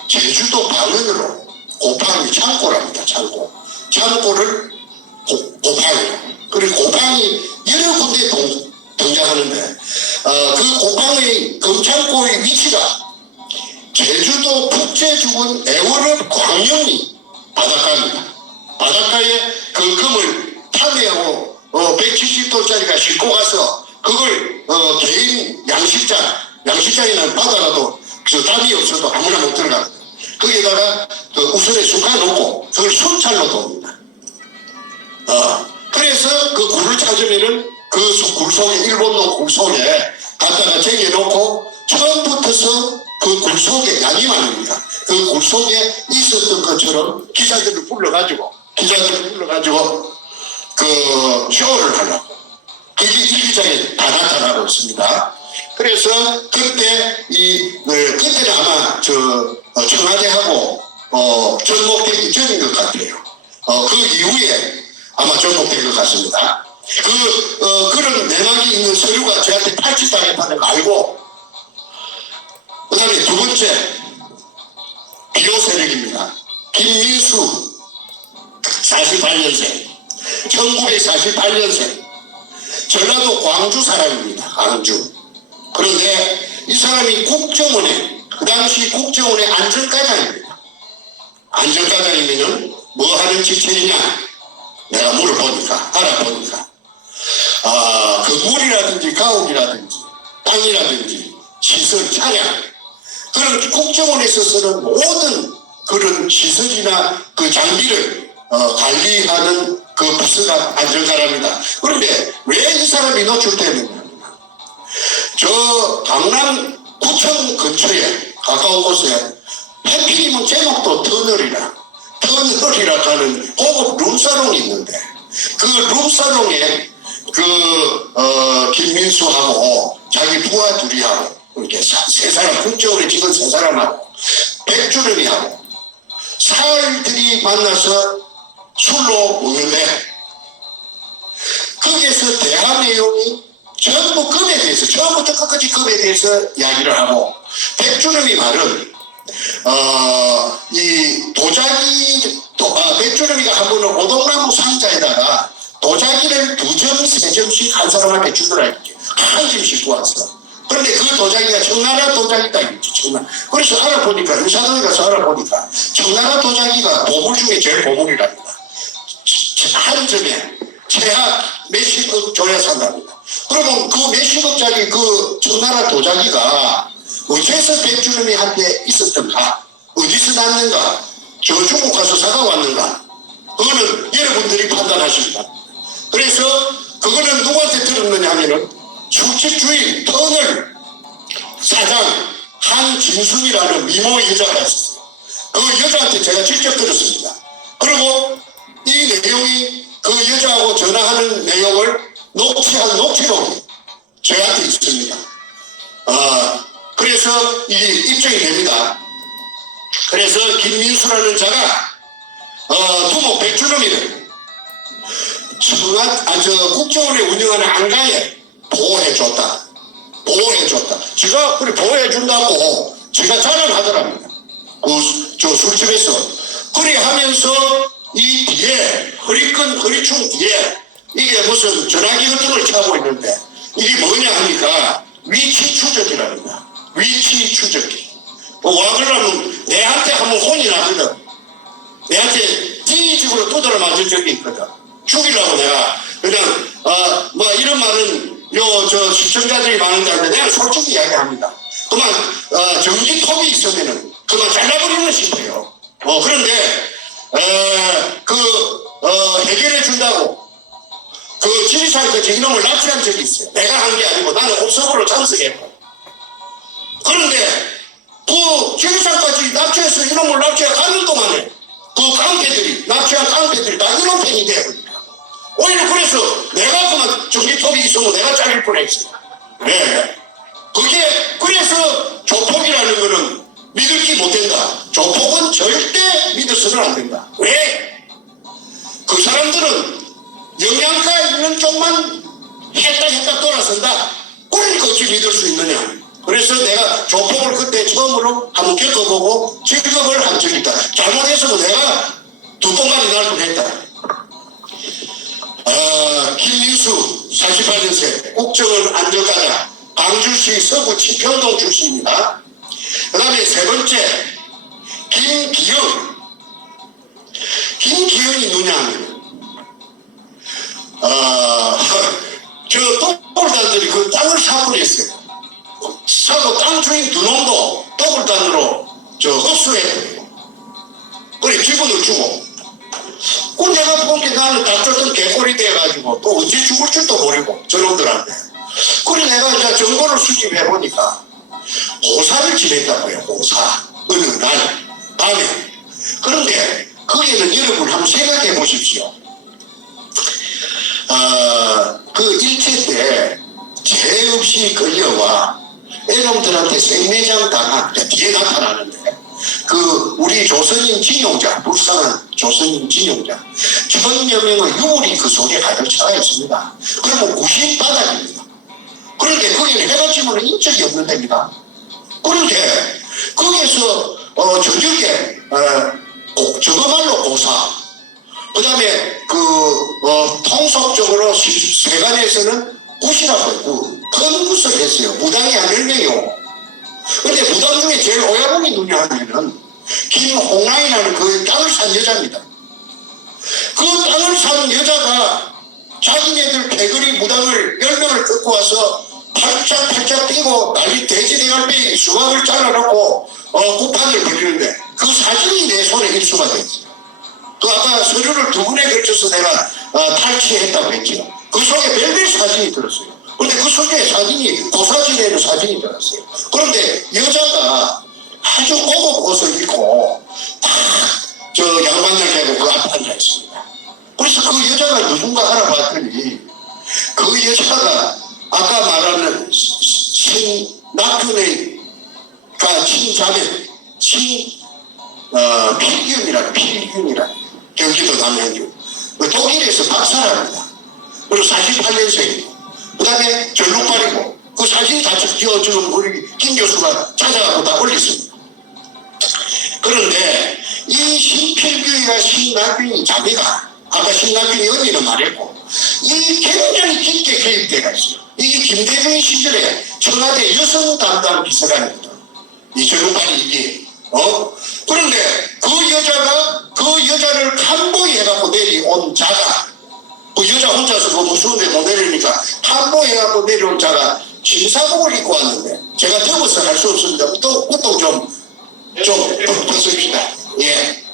제주도 방언으로 고팡이 창고랍니다. 창고를 고팡이라고. 그리고 고팡이 여러 군데 등장하는데 그 고팡의 금창고의 위치가 제주도 북제주군 애월읍 광영리 바닷가입니다. 바닷가에 그 금을 탐내고 170도짜리가 싣고 가서 그걸 개인 양식장에는 바다라도 담이 없어도 아무나 못 들어가거든. 거기에다가 그 우선에 숟가 놓고 그걸 순찰로 돕니다. 그래서 그 굴을 찾으면은 그 굴 속에 일본놈 굴 속에 갖다가 쟁여놓고 처음부터서 그 굴 속에 양이 많습니다. 그 굴 속에 있었던 것처럼 기자들을 불러가지고 그 쇼를 하려고. 그게 일기장에 다 나타나고 있습니다. 그래서 그때 그때는 아마 청와대하고 접목되기 전인 것 같아요. 그 이후에 아마 접목된 것 같습니다. 그런 내막이 있는 서류가 저한테 팔찌당했다는 걸 알고, 그 다음에 두 번째, 비호 세력입니다. 김민수, 48년생, 1948년생, 전라도 광주 사람입니다. 광주. 그런데 이 사람이 국정원에, 그 당시 국정원의 안전과장입니다. 안전과장이면은 뭐 하는 직책이냐? 내가 알아보니까. 건물이라든지 가옥이라든지 땅이라든지 시설, 차량, 그런 국정원에서 쓰는 모든 그런 시설이나 그 장비를 관리하는 그 부서가 안전과랍니다. 그런데 왜 이 사람이 노출되느냐? 저 강남구청 근처에 가까운 곳에 해필이면 제목도 터널이라 하는 고급 룸사롱이 있는데 그 룸사롱에 김민수하고 자기 부하 둘이하고 이렇게 세 사람, 국정원에 직원 세 사람하고 백주름이하고 사흘들이 만나서 술로 먹는데 거기에서 대화 내용이 전부 금에 대해서 처음부터 끝까지 금에 대해서 이야기를 하고 백주름이 말은 이 백주름이가 한 번은 오동나무 상자에다가 도자기를 2점, 3점씩 한 사람한테 주더라 이렇게 한 점씩 구웠어. 그런데 그 도자기가 청나라 도자기다 이거지. 그래서 알아보니까 의사동에 가서 알아보니까 청나라 도자기가 보물 중에 제일 보물이랍니다. 한 점에 최하 몇십억 줘야 산답니다. 그러면 그 몇십억짜리 그 청나라 도자기가 어째서 백주름이한테 있었던가, 어디서 났는가, 저 중국 가서 사가 왔는가, 그거는 여러분들이 판단하십니다. 그래서 그거는 누구한테 들었느냐 하면은 술집 주인 터널 사장 한진숙이라는 미모 여자가 있었어요. 그 여자한테 제가 직접 들었습니다. 그리고 이 내용이 그 여자하고 전화하는 내용을 녹취한 녹취록이 저한테 있습니다. 그래서 이게 입증이 됩니다. 그래서 김민수라는 자가 두목 백주름이를 국정원에 운영하는 안가에 보호해줬다. 지가 그래 보호해준다고 지가 자랑하더랍니다. 저 술집에서. 그래 하면서 이 뒤에 허리춤 뒤에 이게 무슨 무슨 전화기 같은 걸 차고 있는데 이게 뭐냐 하니까 위치 추적기랍니다. 위치 추적기. 와 그러면 내한테 한번 혼이 나거든. 내한테 뒤집으로 두드려 맞은 적이 있거든. 죽이려고 내가 그냥 뭐 이런 말은 저 시청자들이 많은데 내가 솔직히 이야기합니다. 그만 전기톱이 있으면은 그만 잘라버리면 싶어요. 그런데 해결해 준다고 그 지리산까지 이놈을 납치한 적이 있어요. 내가 한 게 아니고 나는 옵서버로 참석했고. 그런데 그 지리산까지 납치해서 이놈을 납치해 가는 동안에 그 깡패들이 납치한 깡패들이 다 이런 팬이 돼버립니다. 오히려 그래서 내가 그만 전기톱이 있으면 내가 잘릴 뻔했어요. 네. 그게 그래서 조폭이라는 거는 믿을지 못된다. 조폭은 절대 믿어서는 안 된다. 왜? 그 사람들은 영양가 있는 쪽만 했다 돌아선다. 그러니까 어찌 믿을 수 있느냐. 그래서 내가 조폭을 그때 처음으로 한번 겪어보고 직업을 한 적이 있다. 잘못했으면 내가 두 번만에 날 뻔했다. 김민수 48년생 국정원 안전과장 광주시 서구 치평동 출신입니다. 그 다음에 세 번째 김기영이 누냐 하면 저 똑골단들이 그 땅을 사버렸어요. 사고 땅 주인 두 놈도 똑골단으로 흡수해버리고 그래 기분을 주고 그 내가 본 게 나는 다쳤던 개꼴이 돼가지고 또 언제 죽을 줄도 모르고 저놈들한테 그래 내가 이제 정보를 수집해보니까 고사를 지냈다고요. 고사 어느 날 밤에. 그런데 거기는 여러분 한번 생각해 보십시오. 그 일제 때 죄 없이 끌려와 애놈들한테 생매장 당한 뒤에 나타나는데 그 우리 조선인 진용자 불쌍한 조선인 진용자 1000여 명의 유물이 그 속에 가득 차가 있습니다. 그러면 90바닥입니다. 그런데 거기는 해가 지면 인적이 없는 데입니다. 그런데 거기에서 저녁에 저거말로 고사 그 다음에 통속적으로 세간에서는 굿이라고 큰 굿을 했어요. 무당이 한 10명이요. 근데 무당 중에 제일 오야봉이 누냐 하면은 김홍랑이라는 그 땅을 산 여자입니다. 그 땅을 산 여자가 자기네들 패거리 무당을 10명을 끌고 와서 팔짝 뛰고 난리 돼지대갈비 수박을 잘라놓고 굿판을 벌이는데 그 사진이 내 손에 입수가 됐어요. 그 아까 서류를 두 번에 걸쳐서 내가 탈취했다고 했죠. 그 속에 별별 사진이 들었어요. 그런데 그 속에 사진이 고사진에는 사진이 들었어요. 그런데 여자가 아주 고급 옷을 입고 딱 양반들 대고 그 앞에 앉아 있습니다. 그래서 그 여자가 누군가 알아봤더니 그 여자가 아까 말하는 신낙균의가 친자매 필균이라 경기도 남양주 독일에서 박사랍니다. 그리고 48년생이고 그 다음에 전룩발이고 그 사진 다 지금 우리 김 교수가 찾아가고 다 올렸습니다. 그런데 이 신필규가 신낙균이 자매가 아까 신낙균이 언니는 말했고 이 굉장히 깊게 개입돼가 있어요. 이게 김대중 시절에 청와대 여성 담당 비서관이거든. 이 전룩발이 이게 그런데 그 여자가 그 여자를 간보해갖고 내려온 자가 그 여자 혼자서 그 무서운데 못 내리니까 간보해갖고 내려온 자가 신사복을 입고 왔는데 제가 적어서 할 수 없습니다. 그것도 좀 벗읍시다. 예.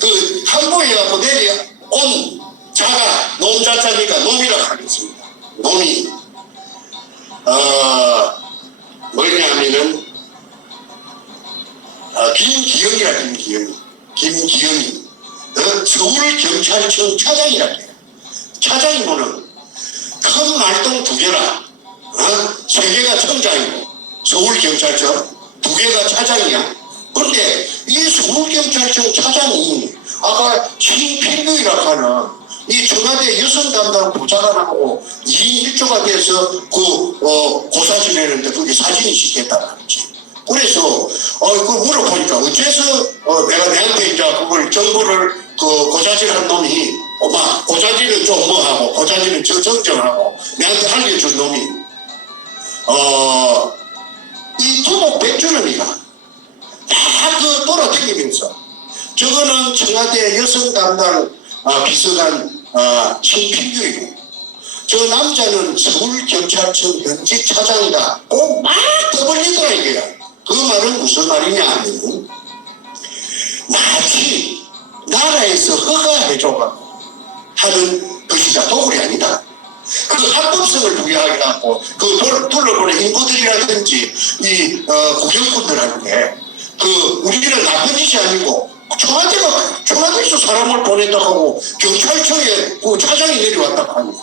그 한보해갖고 내려온 자가 놈자자니까 놈이라고 하겠습니다. 놈이 뭐냐면은 김기영이 서울경찰청 차장이라고 해요. 차장이면은 큰 말동 2개라 3개가 청장이고 서울경찰청 2개가 차장이야. 그런데 이 서울경찰청 차장이 아까 신필규이라고 하는 이 청와대 여성 담당 보좌관하고 2인 1조가 돼서 고사 지내는데 그게 사진이 찍혔다는 거지. 그래서 그 물어보니까 어째서 내가 내한테 이제 그걸 정보를 고자질한 놈이 고자질은 좀 뭐하고 고자질은 저 정정하고 내한테 알려준 놈이 이 토목 백주름이가 다 돌아다니면서 저거는 청와대 여성 담당 비서관 신필규이고 저 남자는 서울경찰청 현직 차장이다. 꼭 막 떠벌리더라 이게야. 그 말은 무슨 말이냐 하면 마치 나라에서 허가해줘가지고 하는 것이다. 도굴이 아니다. 그 합법성을 부여하게하고 그 둘러보는 인부들이라든지 이 구경꾼들한테 우리는 나쁜 짓이 아니고 청와대에서 사람을 보냈다고 하고 경찰청에 그 차장이 내려왔다고 하니까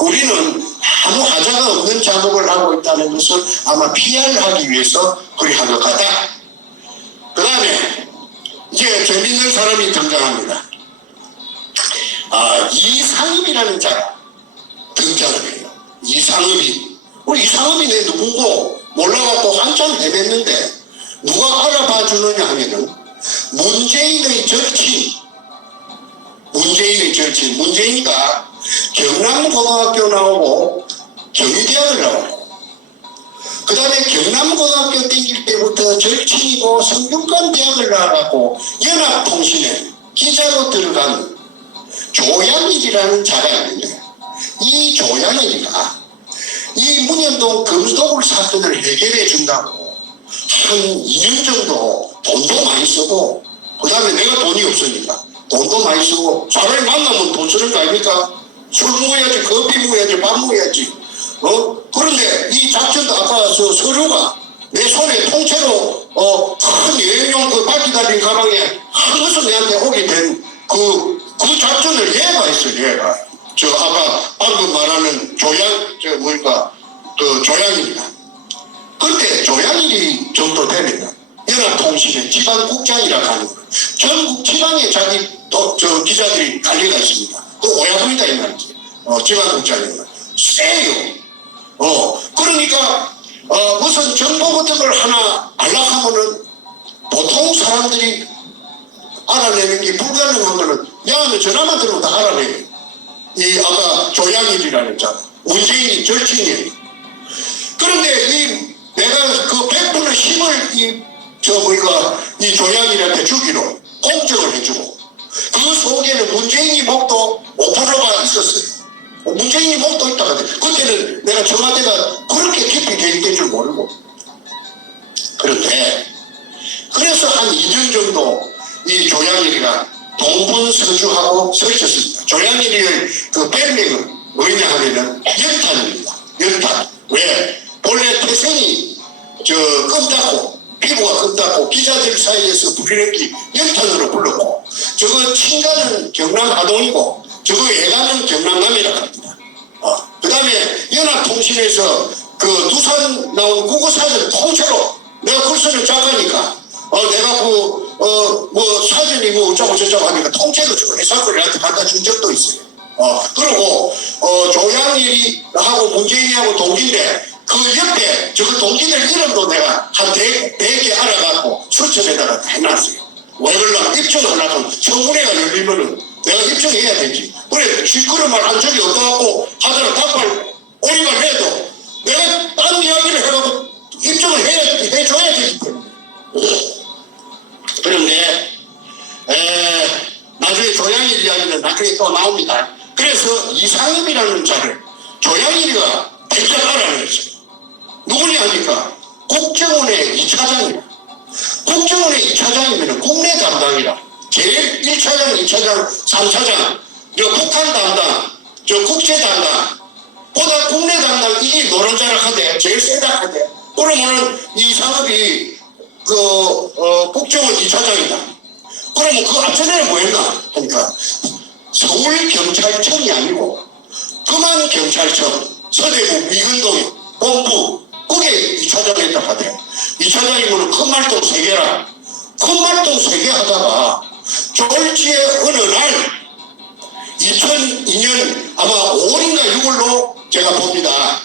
우리는 아무 하자가 없는 작업을 하고 있다는 것을 아마 PR하기 위해서 그리 한 것 같다. 그 다음에 이제 재밌는 사람이 등장합니다. 이상읍이라는 자가 등장을 해요. 이상읍이. 우리 이상읍이 내 누구고 몰라갖고 한참 헤맸는데 누가 알아봐 주느냐 하면은 문재인의 절친. 문재인이가 경남고등학교 나오고 경희대학을 나오고 그 다음에 경남고등학교 땡길 때부터 절친이고 성균관대학을 나와갖고 연합통신에 기자로 들어간 조양일이라는 자가 있는데 이 조양일이가 이 문현동 금수도굴 사건을 해결해 준다고 한 2년 정도 돈도 많이 쓰고 그 다음에 내가 돈이 없으니까 돈도 많이 쓰고 사람을 만나면 돈 쓰는 거 아닙니까? 술 먹어야지, 커피 먹어야지, 밥 먹어야지. 그런데 이 작전도 아까 서류가 내 손에 통째로 큰 여행용 그 바퀴 달린 가방에 한 것을 내한테 오게 된 그 작전을 얘가 했어, 얘가. 아까 방금 말하는 조양입니다. 그때 조양일이 정도 되면 연합통신의 지방국장이라고 하는 거. 전국 지방에 자기 기자들이 달려가 있습니다. 그 오야부이다 이 말이지. 지방국장이면 세요. 그러니까 무슨 정보 같은 걸 하나 알락하면은 보통 사람들이 알아내는 게 불가능한 거는 야하면 전화만 들으면 다 알아내요. 이 아까 조양일이라는 자 문재인이 절친이에요. 그런데 내가 그 100분의 힘을 이 조양일한테 주기로 공정을 해주고 그 속에는 문재인이 목도 5%가 있었어요. 문재인이 목도 있다가 그때는 내가 청와대가 그렇게 깊이 개입된 줄 모르고 그래서 한 2년 정도 이 조양일이가 동분서주하고 서 있었습니다. 조양일이의 그 별명은 뭐냐 하면은 연탄입니다. 연탄. 왜? 본래 태생이 껌닫고 피부가 껌닫고 기자들 사이에서 부리는 게 연탄으로 불렀고 저거 친가는 경남 하동이고 저거 애가는 경남남이라고 합니다. 그 다음에 연합통신에서 그 두산 나온 국어사전 통째로 내가 글쓰는 작가니까 내가 뭐 사전이 뭐 어쩌고 저쩌고 하니까 통째로 저거 해석을 갖다 준 적도 있어요. 그리고 조양일이하고 문재인이하고 동기인데 그 옆에 저그 동기들 이름도 내가 한 100개 알아갖고 수첩에다가 해놨어요. 왜 그러려면 입증하려면 청문회가 열리면은 내가 입증해야 되지. 그래 시끄러운 말 한 적이 없어갖고 하더라 닭발 오리발 내도 내가 다른 이야기를 해갖고 입증을 해줘야 되기 때문에. 그런데 나중에 조양일 이야기는 나중에 또 나옵니다. 그래서 이상읍이라는 자를 조양일이가 대장 알아냈어요. 누구냐 하니까 국정원의 2차장이라. 국정원의 2차장이면 국내 담당이라. 제일 1차장, 2차장, 3차장, 북한 담당, 국제 담당, 보다 국내 담당 이게 노른자락 하대, 제일 세다 하대. 그러면은 이상읍이 국정원 2차장이다. 그러면 그 앞전에는 뭐였나 하니까 서울경찰청이 아니고 금안경찰청, 서대구 미근동이 본부 그게 2차장 했다 하대. 2차장이면 큰 말동 3개라. 큰 말동 3개 하다가 졸지의 어느 날 2002년 아마 5월인가 6월로 제가 봅니다.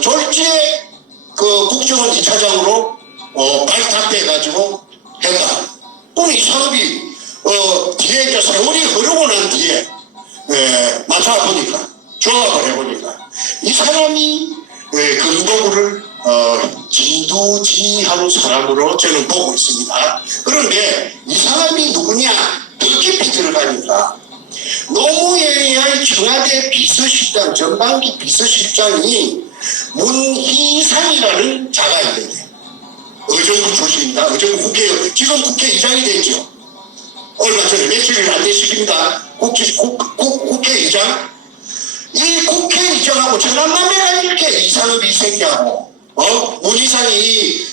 졸지에 그 국정원 2차장으로 발탁돼가지고 했다. 그럼 이 사업이 뒤에 이제 세월이 흐르고 난 뒤에 맞춰보니까 조합을 해보니까 이 사람이 금도구를 진두지휘한 사람으로 저는 보고 있습니다. 그런데 이 사람이 누구냐 더 깊이 들어가니까 노무현의 청와대 비서실장 전반기 비서실장이 문희상이라는 자가 있는데 의정부 출신입니다. 의정부 국회의원 지금 국회의장이 됐죠. 얼마 전에 며칠 안 됐습니다. 국회의장 이 국회의장하고 천안만매가 이렇게 이상업이 생기하고 문희상이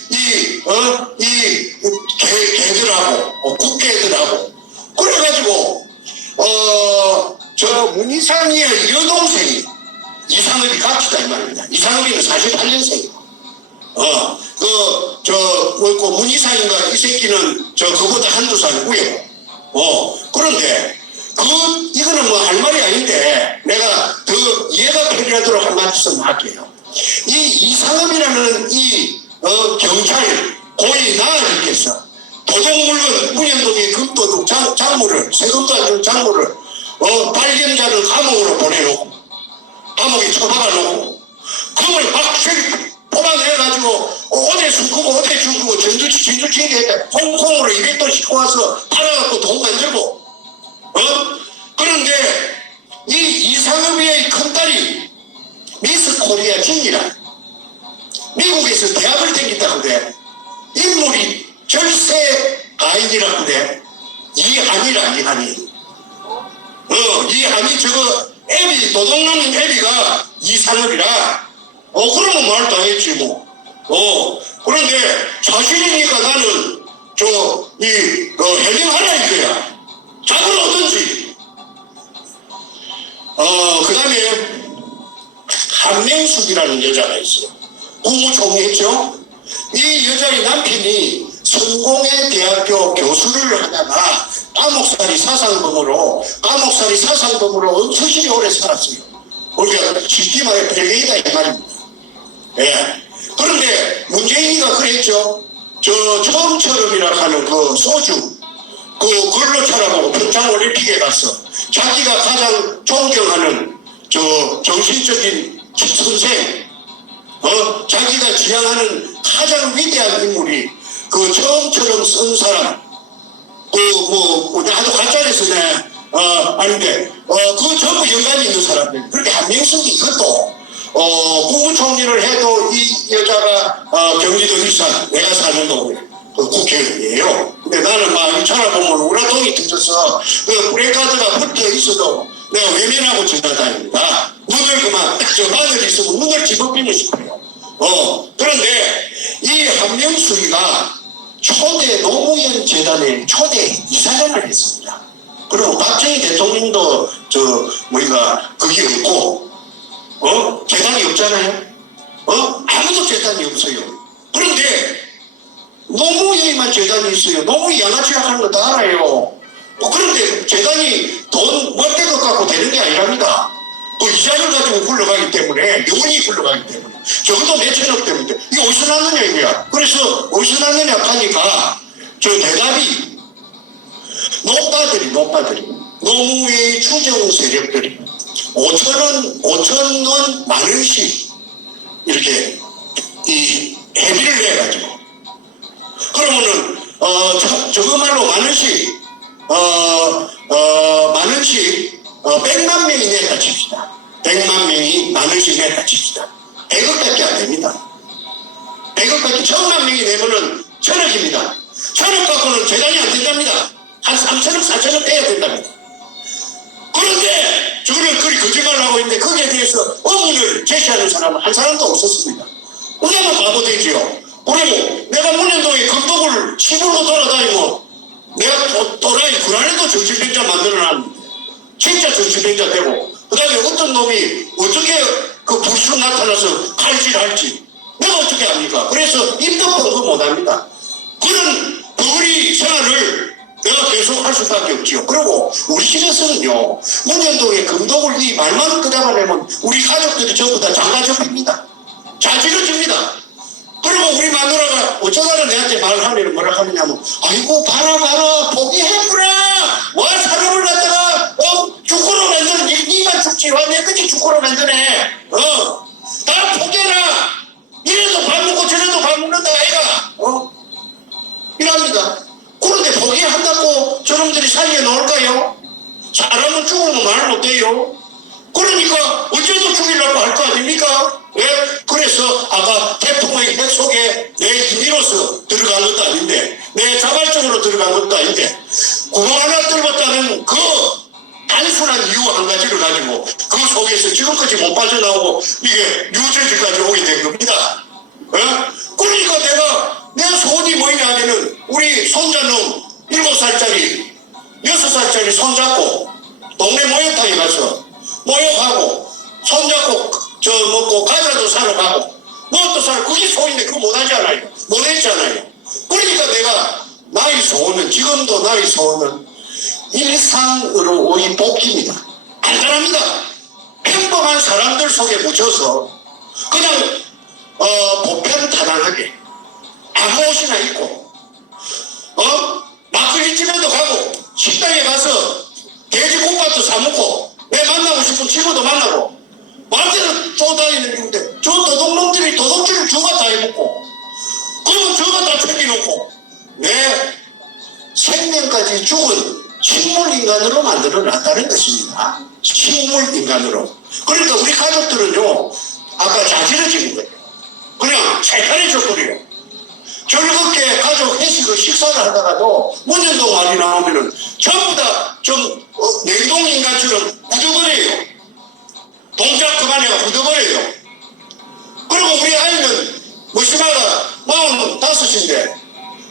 개들하고 국회들하고 그래가지고 저 문희상이의 여동생이 이상업이 같이다 이 말입니다. 이상업이는 48년생이고 문희상인가 이 새끼는 그보다 한두 살 위에고 그런데 이거는 뭐 할 말이 아닌데 내가 더 이해가 편리하도록 한 말씀 할게요. 이 이상업이라는 경찰 고위 나으리께서 도둑물건 문현동의 금도둑 장물을 세금도 안 준 장물을 발견자를 감옥으로 보내놓고 감옥에 처박아 놓고 그걸 막 뽑아내가지고 어제 숨고 어제 죽고 진주치기에 홍콩으로 200돈 싣고 와서 팔아갖고 돈 만들고 그런데 이 이상업의 큰딸이 미스 코리아 진이라 미국에서 대학을 다녔다는데 인물이 절세 가인이라고 그래. 이한이 저거 애비 도둑놈인 애비가 이상업이라 그러면 말도 안 했지 뭐 그런데 사실이니까 나는 해명하라 이거야. 답은 어떤지. 그 다음에 한명숙이라는 여자가 있어요. 국무총리했죠. 이 여자의 남편이 성공회 대학교 교수를 하다가 감옥살이 사상범으로 엄청시리 오래 살았어요. 우리가 쉽게 말해 별개이다 이 말입니다. 그런데 문재인이가 그랬죠. 처음처럼이라 하는 소주 글로 찾아보고 평창올림픽에 가서 자기가 가장 존경하는 정신적인 선생 자기가 지향하는 가장 위대한 인물이 처음처럼 쓴 사람 나도 가짜에서 아닌데 전부 연관이 있는 사람들. 그렇게 한명숙이 이것도 국무총리를 해도 이 여자가 경기도 일산 내가 사는 동네 국회의원이에요. 근데 나는 막 찾아보면 우라통이 터져서 브레이크카드가 붙어 있어도 내가 외면하고 지나다닙니다. 눈을 바늘 있으면 눈을 집어비고 싶어요. 그런데 이 한명숙이가 초대 노무현 재단의 초대 이사장을 했습니다. 그리고 박정희 대통령도 거기 없고 재단이 없잖아요. 아무도 재단이 없어요. 그런데 노무현이만 재단이 있어요. 노무현 양아치 하는 거 다 알아요. 그런데 재단이 돈 멀때것 갖고 되는 게 아니랍니다. 또 이자를 가지고 굴러가기 때문에 영원히 굴러가기 때문에 적어도 몇천억 때문에 이게 어디서 났느냐 이거야. 그래서 어디서 났느냐 하니까 대답이 노빠들이 노무현의 추정 세력들이 5천원 만원씩 이렇게 회비를 내가지고 그러면은 저거말로 만원씩 100만 명이 냈다 칩시다. 100만 명이 만원씩 냈다 칩시다. 100억밖에 안 됩니다. 100억밖에 1000만 명이 내면은 1000억입니다. 1000억 갖고는 재단이 안 된답니다. 한 3천억 4천억 떼야 된답니다. 그런데 저거를 그리 거짓말하고 있는데 거기에 대해서 의문을 제시하는 사람은 한 사람도 없었습니다. 우리는 바보 되지요. 그리고 내가 문현동에 금독을 시골로 돌아다니고 내가 또라이 불안해도 정신병자 만들어놨는데 진짜 정신병자 되고 그 다음에 어떤 놈이 어떻게 불쑥 나타나서 칼질할지 내가 어떻게 합니까? 그래서 입도 뻥도 못합니다. 그런 버리 생활을 내가 계속 할 수밖에 없지요. 그리고 우리 집에서는요, 문현동의 금독을 이 말만 끄잡아내면 우리 가족들이 전부 다 장가 접힙니다. 자지러집니다. 그리고 우리 마누라가 어쩌다가 내한테 말을 하면 뭐라 하느냐면, 아이고 봐라 포기해보라. 와 사람을 갖다가 죽고로 만드는 니만 죽지 와 내 끝이 죽고로 만드네. 다 포기해라. 이래도 밥 먹고 저래도 밥 먹는다 아이가. 이랍니다. 그런데 포기한다고 저놈들이 사이에 놓을까요? 사람은 죽으면 말 못해요. 그러니까 어째도 죽이려고 할 거 아닙니까? 왜? 그래서 아까 태풍의 핵 속에 내 임의로서 들어간 것도 아닌데, 내 자발적으로 들어간 것도 아닌데, 구멍 하나 뚫었다는 그 단순한 이유 한 가지를 가지고 그 속에서 지금까지 못 빠져나오고 이게 유죄지까지 오게 된 겁니다. 그러니까 내 소원이 뭐냐 하면은 우리 손자놈 7살짜리 6살짜리 손잡고 동네 모욕탕에 가서 모욕하고 손잡고 먹고 과자도 사러 가고 뭐 또 사러 그게 소원인데 그거 못하지 않아요. 못했잖아요. 그러니까 내가 나의 소원은 지금도 나의 소원은 일상으로의 복귀입니다. 간단합니다. 평범한 사람들 속에 묻혀서 그냥 보편다단하게 아무 옷이나 입고 막걸리집에도 가고 식당에 가서 돼지국밥도 사 먹고 내 만나고 싶은 친구도 만나고 마음대로 쪼다니는 중인데 저 도둑놈들이 도둑질을 저가 다 해먹고 그러면 저가 다 챙겨놓고 내 생명까지 죽은 식물인간으로 만들어놨다는 것입니다. 식물인간으로. 그러니까 우리 가족들은요 아까 자지러지는 거예요. 그냥 살판해져버려요. 즐겁게 가족 회식을 식사를 하다가도 문현동 말이 나오면은 전부 다 좀 냉동인간처럼 굳어버려요. 동작 그만해가 굳어버려요. 그리고 우리 아이는 무시마가 45인데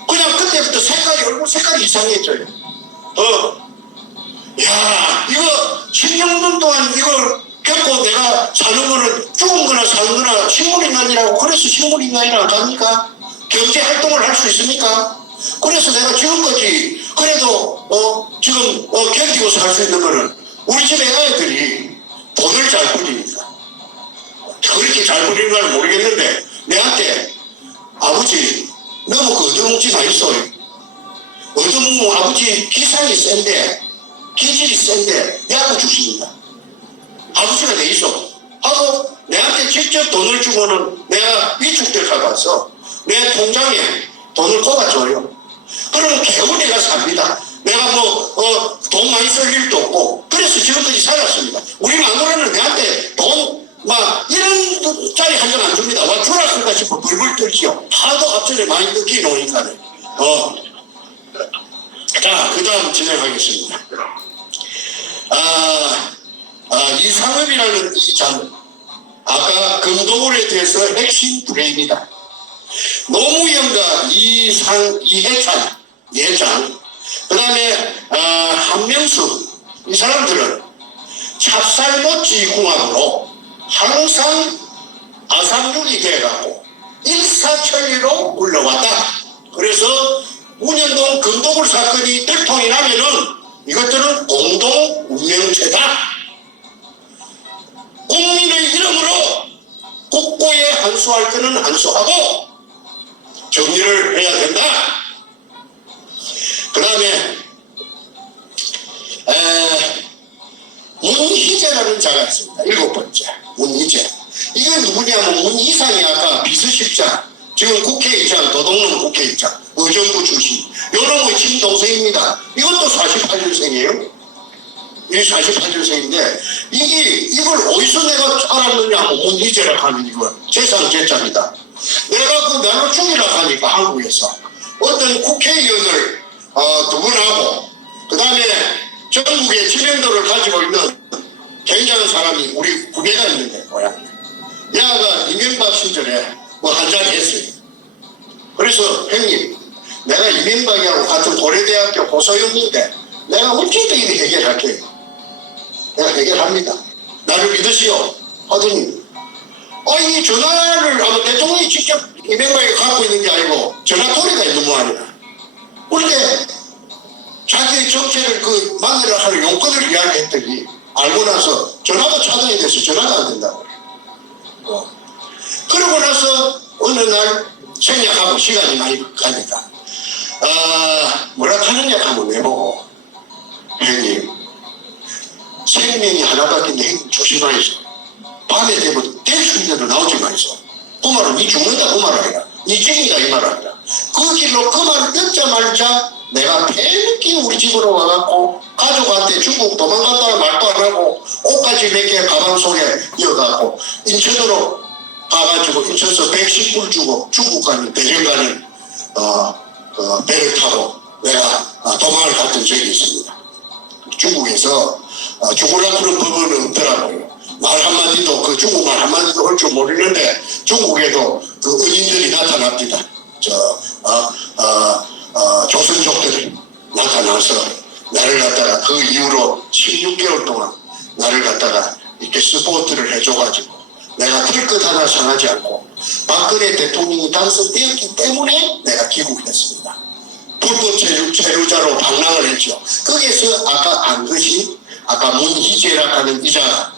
그냥 그때부터 얼굴 색깔이 이상해져요. 야 이거 16년 동안 이걸 겪고 내가 사는 거는 죽은 거나 사는 거나 식물인간이라고 그래서 식물인간이라고 합니까? 경제활동을 할 수 있습니까? 그래서 내가 지금까지 그래도 지금 견디고 살 수 있는 거는 우리 집 애들이 돈을 잘 버리니까. 그렇게 잘 버리는 걸 모르겠는데 내한테 아버지 너무 그 얻어먹지 마있어요. 얻어먹으면 아버지 기상이 센데 기질이 센데 약을 주십니다. 아버지가 돼 있어 하고 내한테 직접 돈을 주고는 내가 위축될 가서 내 통장에 돈을 꼽아줘요. 그러면 겨우 내가 삽니다. 내가 돈 많이 쓸 일도 없고 그래서 지금까지 살았습니다. 우리 마누라는 내한테 돈 막 이런 짜리 한 장 안 줍니다. 와 주라 쓸까 싶어 벌벌 떨지요. 하도 앞전에 많이 뜯기 놓으니까는. 자, 그 다음 진행하겠습니다. 이상업이라는 이 장, 아까 금도굴에 대해서 핵심 브레인이다. 노무현과 이해찬, 예장, 그 다음에 한명숙, 이 사람들은 찹쌀모찌 궁합으로 항상 아삼육이 돼가고 일사천리로 물러왔다. 그래서 문현동 금도굴 사건이 들통이 나면은 이것들은 공동 운명체다. 국민의 이름으로 국고에 한수할 때는 한수하고 정리를 해야 된다. 그 다음에 문희재라는 자가 있습니다. 7번째 문희재. 이게 누구냐면 문희상이 아까 비서실장, 지금 국회의장, 도둑놈 국회의장, 의정부 출신, 요놈의 친동생입니다. 이것도 48년생이에요. 이 48년생인데 이걸 어디서 내가 알았느냐 하면 문희재라 하는 이걸 재산 제자입니다. 내가 그 나를 죽이라 하니까 한국에서 어떤 국회의원을 두 분하고 그 다음에 전국의知名도를 가지고 있는 굉장한 사람이 우리 후배가 있는데 뭐야 야가 이명박 시절에 뭐 한잔 했어요. 그래서 형님 내가 이명박이하고 같은 고려대학교 고소형인데 내가 어찌든 이렇게 해결할게요. 내가 해결합니다. 나를 믿으시오 하더니 이 전화를 아마 대통령이 직접 이명박이 갖고 있는 게 아니고 전화토리가 있는 모양이다. 그런데 자기의 정체를 그 만나려 하는 용건을 이야기했더니 알고 나서 전화가 차단이 돼서 전화가 안 된다고 그래요. 그러고 나서 어느 날 생략하고 시간이 많이 가니까 뭐라 하느냐 하면 내보고 형님 생명이 하나밖에 없는데 형님 조심하이소. 밤에 되면 대수인데도 나오지 마이소. 그 말은 니 죽는다 그 말 아니라 니 죽인다 이 말 아니라 그 길로 그 말을 듣자마자 내가 팬기 우리 집으로 와갖고 가족한테 중국 도망간다는 말도 안 하고 옷까지 몇 개 가방 속에 이어갖고 인천으로 가가지고 인천에서 110불 주고 중국 가는 대전 가는 배를 타고 내가 도망을 갔던 적이 있습니다. 중국에서 죽으라 그런 법은 없더라고요. 말 한마디도 그 중국말 한마디도 할 줄 모르는데 중국에도 그 은인들이 나타납니다. 조선족들이 나타나서 나를 갖다가 그 이후로 16개월 동안 나를 갖다가 이렇게 스포트를 해줘가지고 내가 털끝 하나 상하지 않고 박근혜 대통령이 당선되었기 때문에 내가 귀국했습니다. 불법 체류자로 방랑을 했죠. 거기에서 아까 안 것이 아까 문희재라 하는 이자가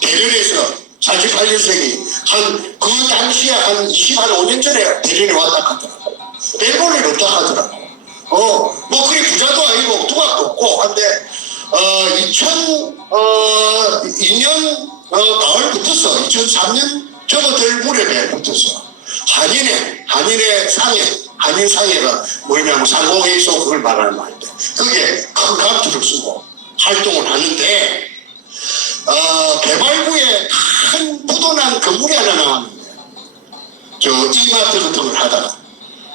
대련에서 48년생이 그 당시에 한 25년 전에 대련에 왔다 하더라고. 벨본에 없다 하더라고. 뭐 그리 부자도 아니고 두각도 없고 한데 2002년 가을 붙었어. 2003년 접어들 무렵에 붙었어. 한인의 상해가 뭐냐면 상공회의소 그걸 말하는 말인데 그게 큰 감투를 쓰고 활동을 하는데 개발구에 큰 부도난 건물이 하나 나왔는데 이마트 같은 걸 하다가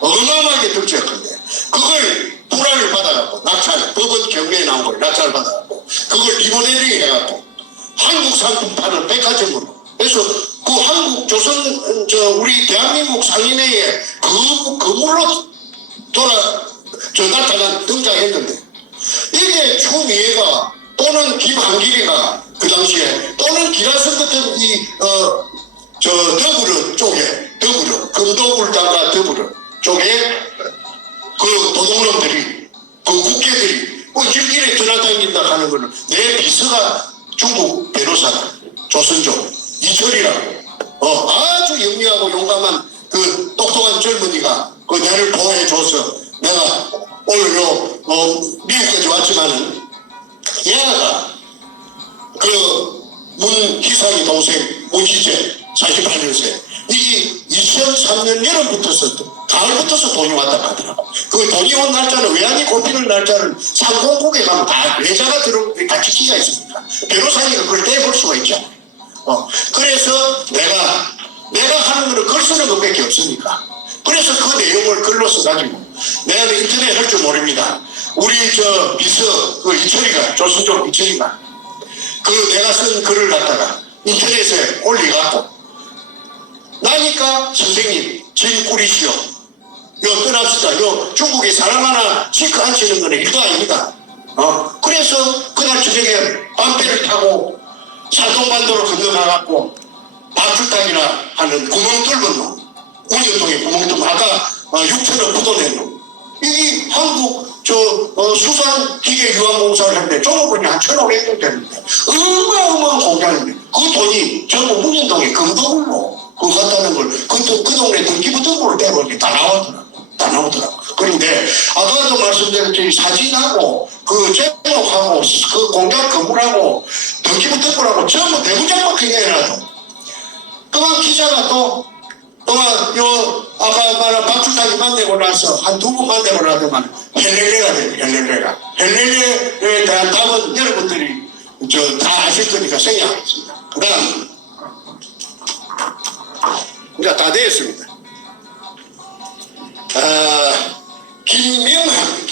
어마어마하게 득지였건데 그걸 불안을 받아갖고 낙찰 법원 경매에 나온 걸 낙찰을 받아갖고 그걸 리모델링 해갖고 한국 상품 파는 백화점으로 그래서 그 한국 조선 우리 대한민국 상인회에 그 건물로 나타난 등장했는데 이게 추미애가 또는 김한길이가 그 당시에 또는 기라성 같은 더불어 쪽에 금도불당과 더불어 쪽에 그 도둑놈들이 그 국회들이 길길에 드나다닌다 하는 거는 내 비서가 중국 변호사다 조선족 이철이라고 아주 영리하고 용감한 그 똑똑한 젊은이가 그 나를 보호해줘서 내가 오늘 미국까지 왔지만은 얘가 그 문희상이 동생 문희재 48년생 이게 2003년 여름부터서 가을부터서 돈이 왔다 가더라고. 그 돈이 온 날짜는 외환이 꼽히는 날짜는 상공국에 가면 다 외자가 같이 기가 있습니다. 변호사니까 그걸 떼볼 수가 있잖아요. 그래서 내가 하는 거는 글 쓰는 것밖에 없으니까 그래서 그 내용을 글로 써가지고 내가 인터넷 할 줄 모릅니다. 우리 비서 그 이철이가 조선족 이철이가 그 내가 쓴 글을 갖다가 인터넷에 올려갖고 나니까 선생님 짐 꾸리시오. 요 떠납시다. 요 중국에 사람 하나 시크 앉히는 거는 일도 아닙니다. 그래서 그날 저녁에 밤배를 타고 산동반도로 건너가갖고 박출탕이라 하는 구멍 뚫은 놈 우연동에 구멍 뚫은 아까 6천원 부도낸 놈 이게 한국 수산기계 유한공사를 했는데 종업원이 한 1,500명 되는데 어마어마한 공장인데 그 돈이 전부 문현동에 금도굴로 그거 갔다는 걸 그 동네 등기부등본을 떼보니 다 나오더라고. 그런데 아까도 말씀드렸듯이 사진하고 그 제목하고 그 공장 건물하고 등기부등본하고 전부 대구장밖에 해놔도 그만 기자가 또 아까 말한 박출탕이 만나고 나서 한 두 번 만나고 나더만 헬렐레가 돼요. 헬렐레에 대한 답은 여러분들이 다 아실 거니까 생략하겠습니다. 그 다음 이제 다 되었습니다. 김명한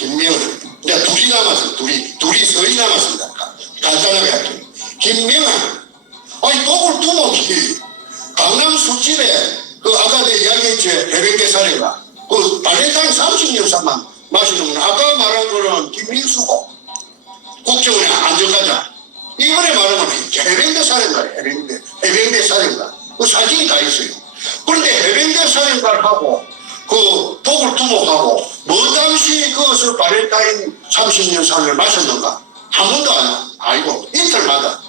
이제 둘이 남았습니다. 둘이 서이 남았습니다. 간단하게 할게요. 김명한 똑을 두목이 강남 술집에 그 아까 내가 이야기했지 해병대 사례가 그 발렌타인 30년산만 마시는 건 아까 말한 거는 김민수고 국정원의 안전가자 이번에 말하면 해병대 사례인가 해병대 사례인가 그 사진이 다 있어요. 그런데 해병대 사례인가하고 그 독을 두목하고 뭐 당시 그것을 바렌타인 30년 상을 마셨는가? 한 번도 안 알고 이틀마다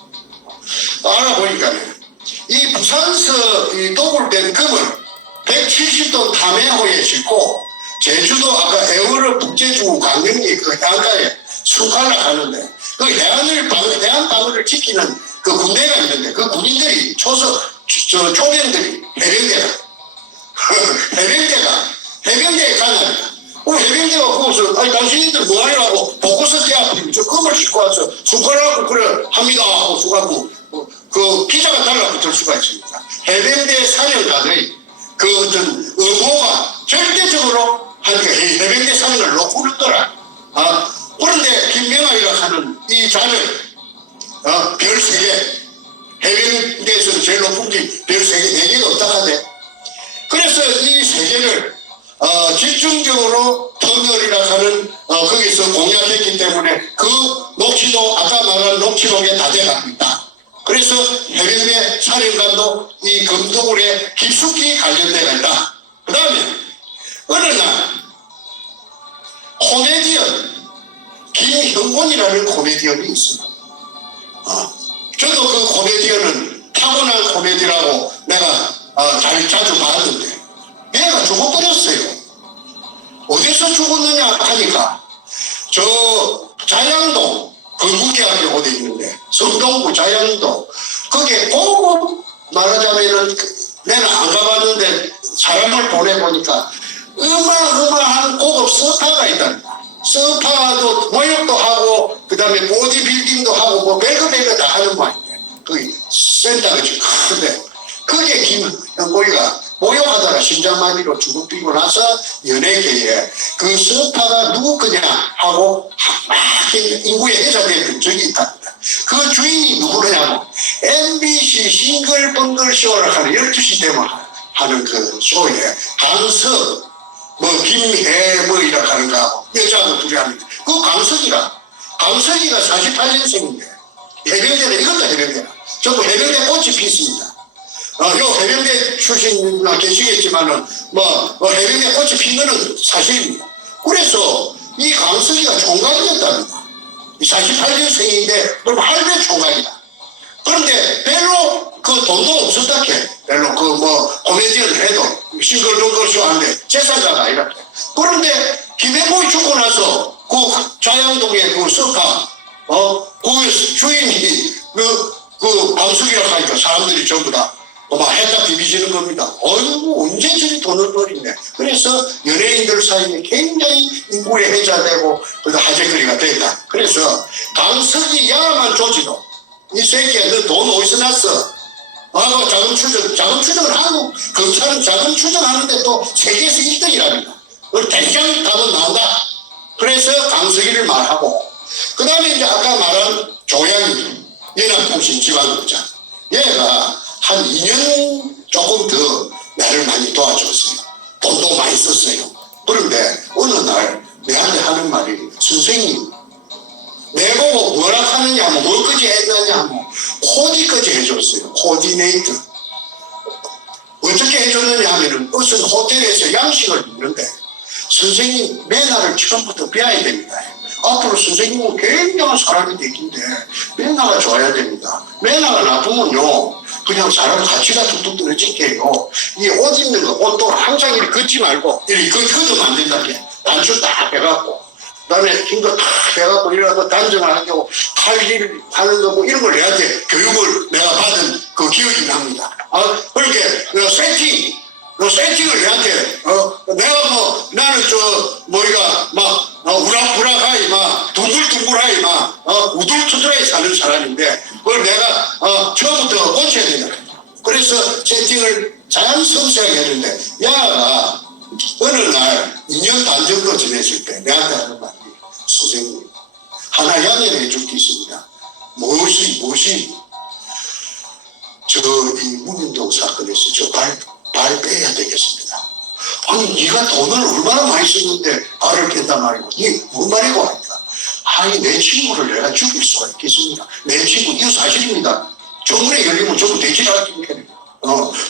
알아보니까 이 부산서 이 독을 된 금을 170돈 탐해호에 싣고 제주도 아까 애월을 북제주 강릉리 그 해안가에 순환을 하는데 그 해안 방어를 지키는 그 군대가 있는데 그 군인들이 초병들이 해병대에 가냐 해병대가 거기서 아니 당신들 뭐하냐고 보고서 대앞에 저 금을 싣고 와서 숟가락을 그래 합니다 하고 수가고 그 기자가 달라붙을 수가 있습니다. 해병대 사령관의 그 어떤 의무가 절대적으로 하니까 해병대 사령을 놓고 그랬더라. 그런데 김명학이라 하는 이 자를 별 3개 해병대에서는 제일 높은 게 별 3개 4개가 없다 하대. 그래서 이 3개를 집중적으로 터널이라 하는 거기서 공략했기 때문에 그 녹취록 아까 말한 녹취록에 다 돼갑니다. 그래서 해병대 사령관도 이 금도굴에 깊숙이 관련되어 있다. 그 다음에 어느 날 코미디언 김형곤이라는 코미디언이 있습니다. 저도 그 코미디언은 타고난 코미디라고 내가 자주 봤는데 얘가 죽어버렸어요. 어디서 죽었느냐 하니까 저 자양동 건국대학교 어디 있는데 성동구 자양동 거기에 고급 말하자면은 내가 안 가봤는데 사람을 보내보니까 어마어마한 고급 스파가 있답니다. 스파도 모욕도 하고 그 다음에 보디빌딩도 하고 뭐 별거 다 하는 모양인데 거기 센터가 지금 큰데 거기에 김형곤이가 모욕하다가 심장마비로 죽어비고 나서 연예계에 그 스파가 누구 거냐 하고 막 인구에 회자되었던 적이 있답니다. 그 주인이 누구냐면 MBC 싱글벙글 쇼를 하는 12시 되면 하는 그 쇼에 강석 뭐 김해 뭐 이라 하는가 여자하고 둘이 합니다. 그 강석이가 48년생인데 해병대는 이것도 해병대라. 전부 해병대 꽃이 피습니다. 요 해병대 출신 계시겠지만은 해병대 꽃이 핀 거는 사실입니다. 그래서 이 강석이가 총각이었답니다. 48년생인데 그럼 할배 총각이다. 그런데 별로 그 돈도 없었다 캐. 별로 코미디언을 해도 싱글벙글쇼 하는데 재산가가 아니라. 그런데 김해곤이 죽고 나서 그 자양동의 그 스파 그 주인이 그 방숙이라고 하니까 사람들이 전부 다 했다 비비지는 겁니다. 어이구 언제 저리 돈을 버리네. 그래서 연예인들 사이에 굉장히 인구에 회자되고 화제거리가 됐다. 그래서 강석이 야만 조지도 이 새끼야 너 돈 어디서 났어? 자금 추정을 하고 검찰은 자금 추정하는데 또 세계에서 1등이랍니다. 대장 답은 나온다. 그래서 강석이를 말하고 그 다음에 이제 아까 말한 조양이 연합통신 지방국장 얘가 한 2년 조금 더 나를 많이 도와줬어요. 돈도 많이 썼어요. 그런데 어느 날 내한테 하는 말이 선생님 내보고 뭐라 하느냐 하면 뭘까지 했느냐 하면 코디까지 해줬어요. 코디네이터. 어떻게 해줬느냐 하면은 무슨 호텔에서 양식을 먹는데 선생님 매너를 처음부터 배워야 됩니다. 앞으로 선생님은 굉장한 사람이 되긴데 매너가 좋아야 됩니다. 매너가 나쁘면요 그냥 사람 가치가 뚝뚝 떨어질게 해요. 이 옷 입는 거 옷도 항상 이렇게 걷지 말고 이렇게 걷으면 안 된다. 단추 딱 빼갖고 그다음에 힘도 탁 빼갖고 이러고 단정을 하고 칼질 하는 거 뭐 이런 걸 내한테 교육을 내가 받은 그 기억이 납니다. 그렇게 세팅을 내한테 내가 나는 우락부락하이 둥글둥글하이 우둘투둘하이 사는 사람인데 그걸 내가 처음부터 고쳐야 된다. 그래서 세팅을 자연스럽게 했는데 야가 어느 날 2년 반 정도 지냈을 때 내한테 하는 말이 선생님 하나 양해해 줄 게 있습니다. 무엇이 이 문인동 사건에서 저 발 빼야 되겠습니다. 아니 네가 돈을 얼마나 많이 썼는데 발을 뺀단 말이고 이게 뭔 말이고 합니다. 아니 내 친구를 내가 죽일 수가 있겠습니까? 내 친구 이거 사실입니다. 정문에 열리면 전부 돼지를 하니까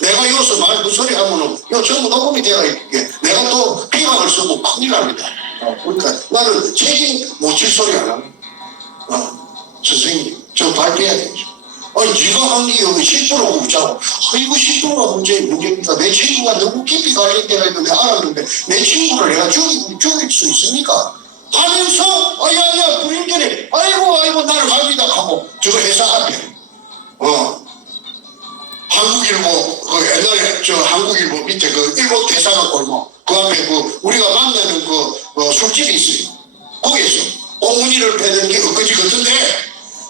내가 이어서 말 그 소리 하면은 이거 전부 녹음이 되어 있게 내가 또 비방을 쓰고 큰일 납니다. 그러니까 나는 책임 못 질 소리 안 합니다. 선생님 저 발표해야 되죠. 아니 네가 한 게 여기 10%고 웃자고 이거 10%가 문제입니까? 내 친구가 너무 깊이 관련되어 있는데 알았는데 내 친구를 내가 죽일 수 있습니까? 하면서 야야 부인들이 아이고 나를 갑니다 하고 저 회사 앞에 한국일보 그 옛날에 저 한국일보 밑에 그 일본 대사관 골목 그 앞에 그 우리가 만나는 그 술집이 있어요. 거기에서 꽁무니를 패는 게 엊그제 같은데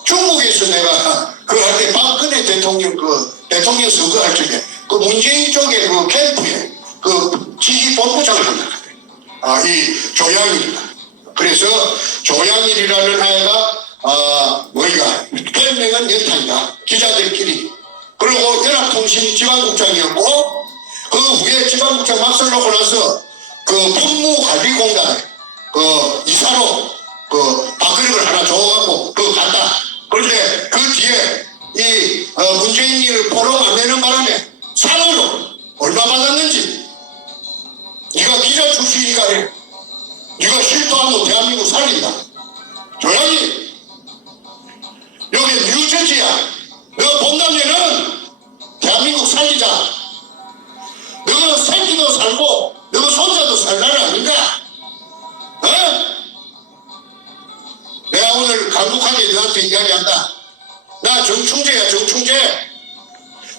중국에서 내가 그 할 때 박근혜 대통령 그 대통령 선거할 적에 그 문재인 쪽에 그 캠프에 그 지지 본부장을 한다. 이 조양일이다. 그래서 조양일이라는 아이가 뭐이가 별명은 연탄이다. 기자들끼리. 그리고 연합통신 지방국장이었고 그 후에 지방국장 막설 놓고 나서 그 법무관리공단에 그 이사로 그 밥그릇을 하나 줘갖고 그거 갔다. 그런데 그 뒤에 이 문재인을 포럼 안 내는 바람에 상으로 얼마 받았는지 네가 기자 출신이니까 해. 네가 실토하면 대한민국 살린다. 조용히 여기 뉴저지야. 너 본다면은 대한민국 살리자. 너가 새끼도 살고 너가 손자도 살 나라 아닌가? 내가 오늘 간곡하게 너한테 이야기한다. 나 정충재야 정충재.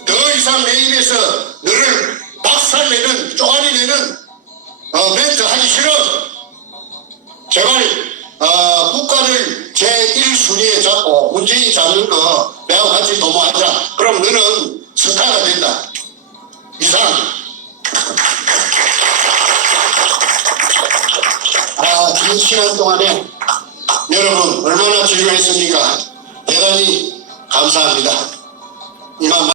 더 이상 내 입에서 너를 박살내는 쪼가리내는 멘트 하기 싫어. 제발 국가를 제1순위에 잡고 문재인이 잡는 거 내가 같이 도모하자. 그럼 너는 스타가 된다. 이상. 긴 시간 동안에 여러분 얼마나 지루했습니까? 대단히 감사합니다. 이만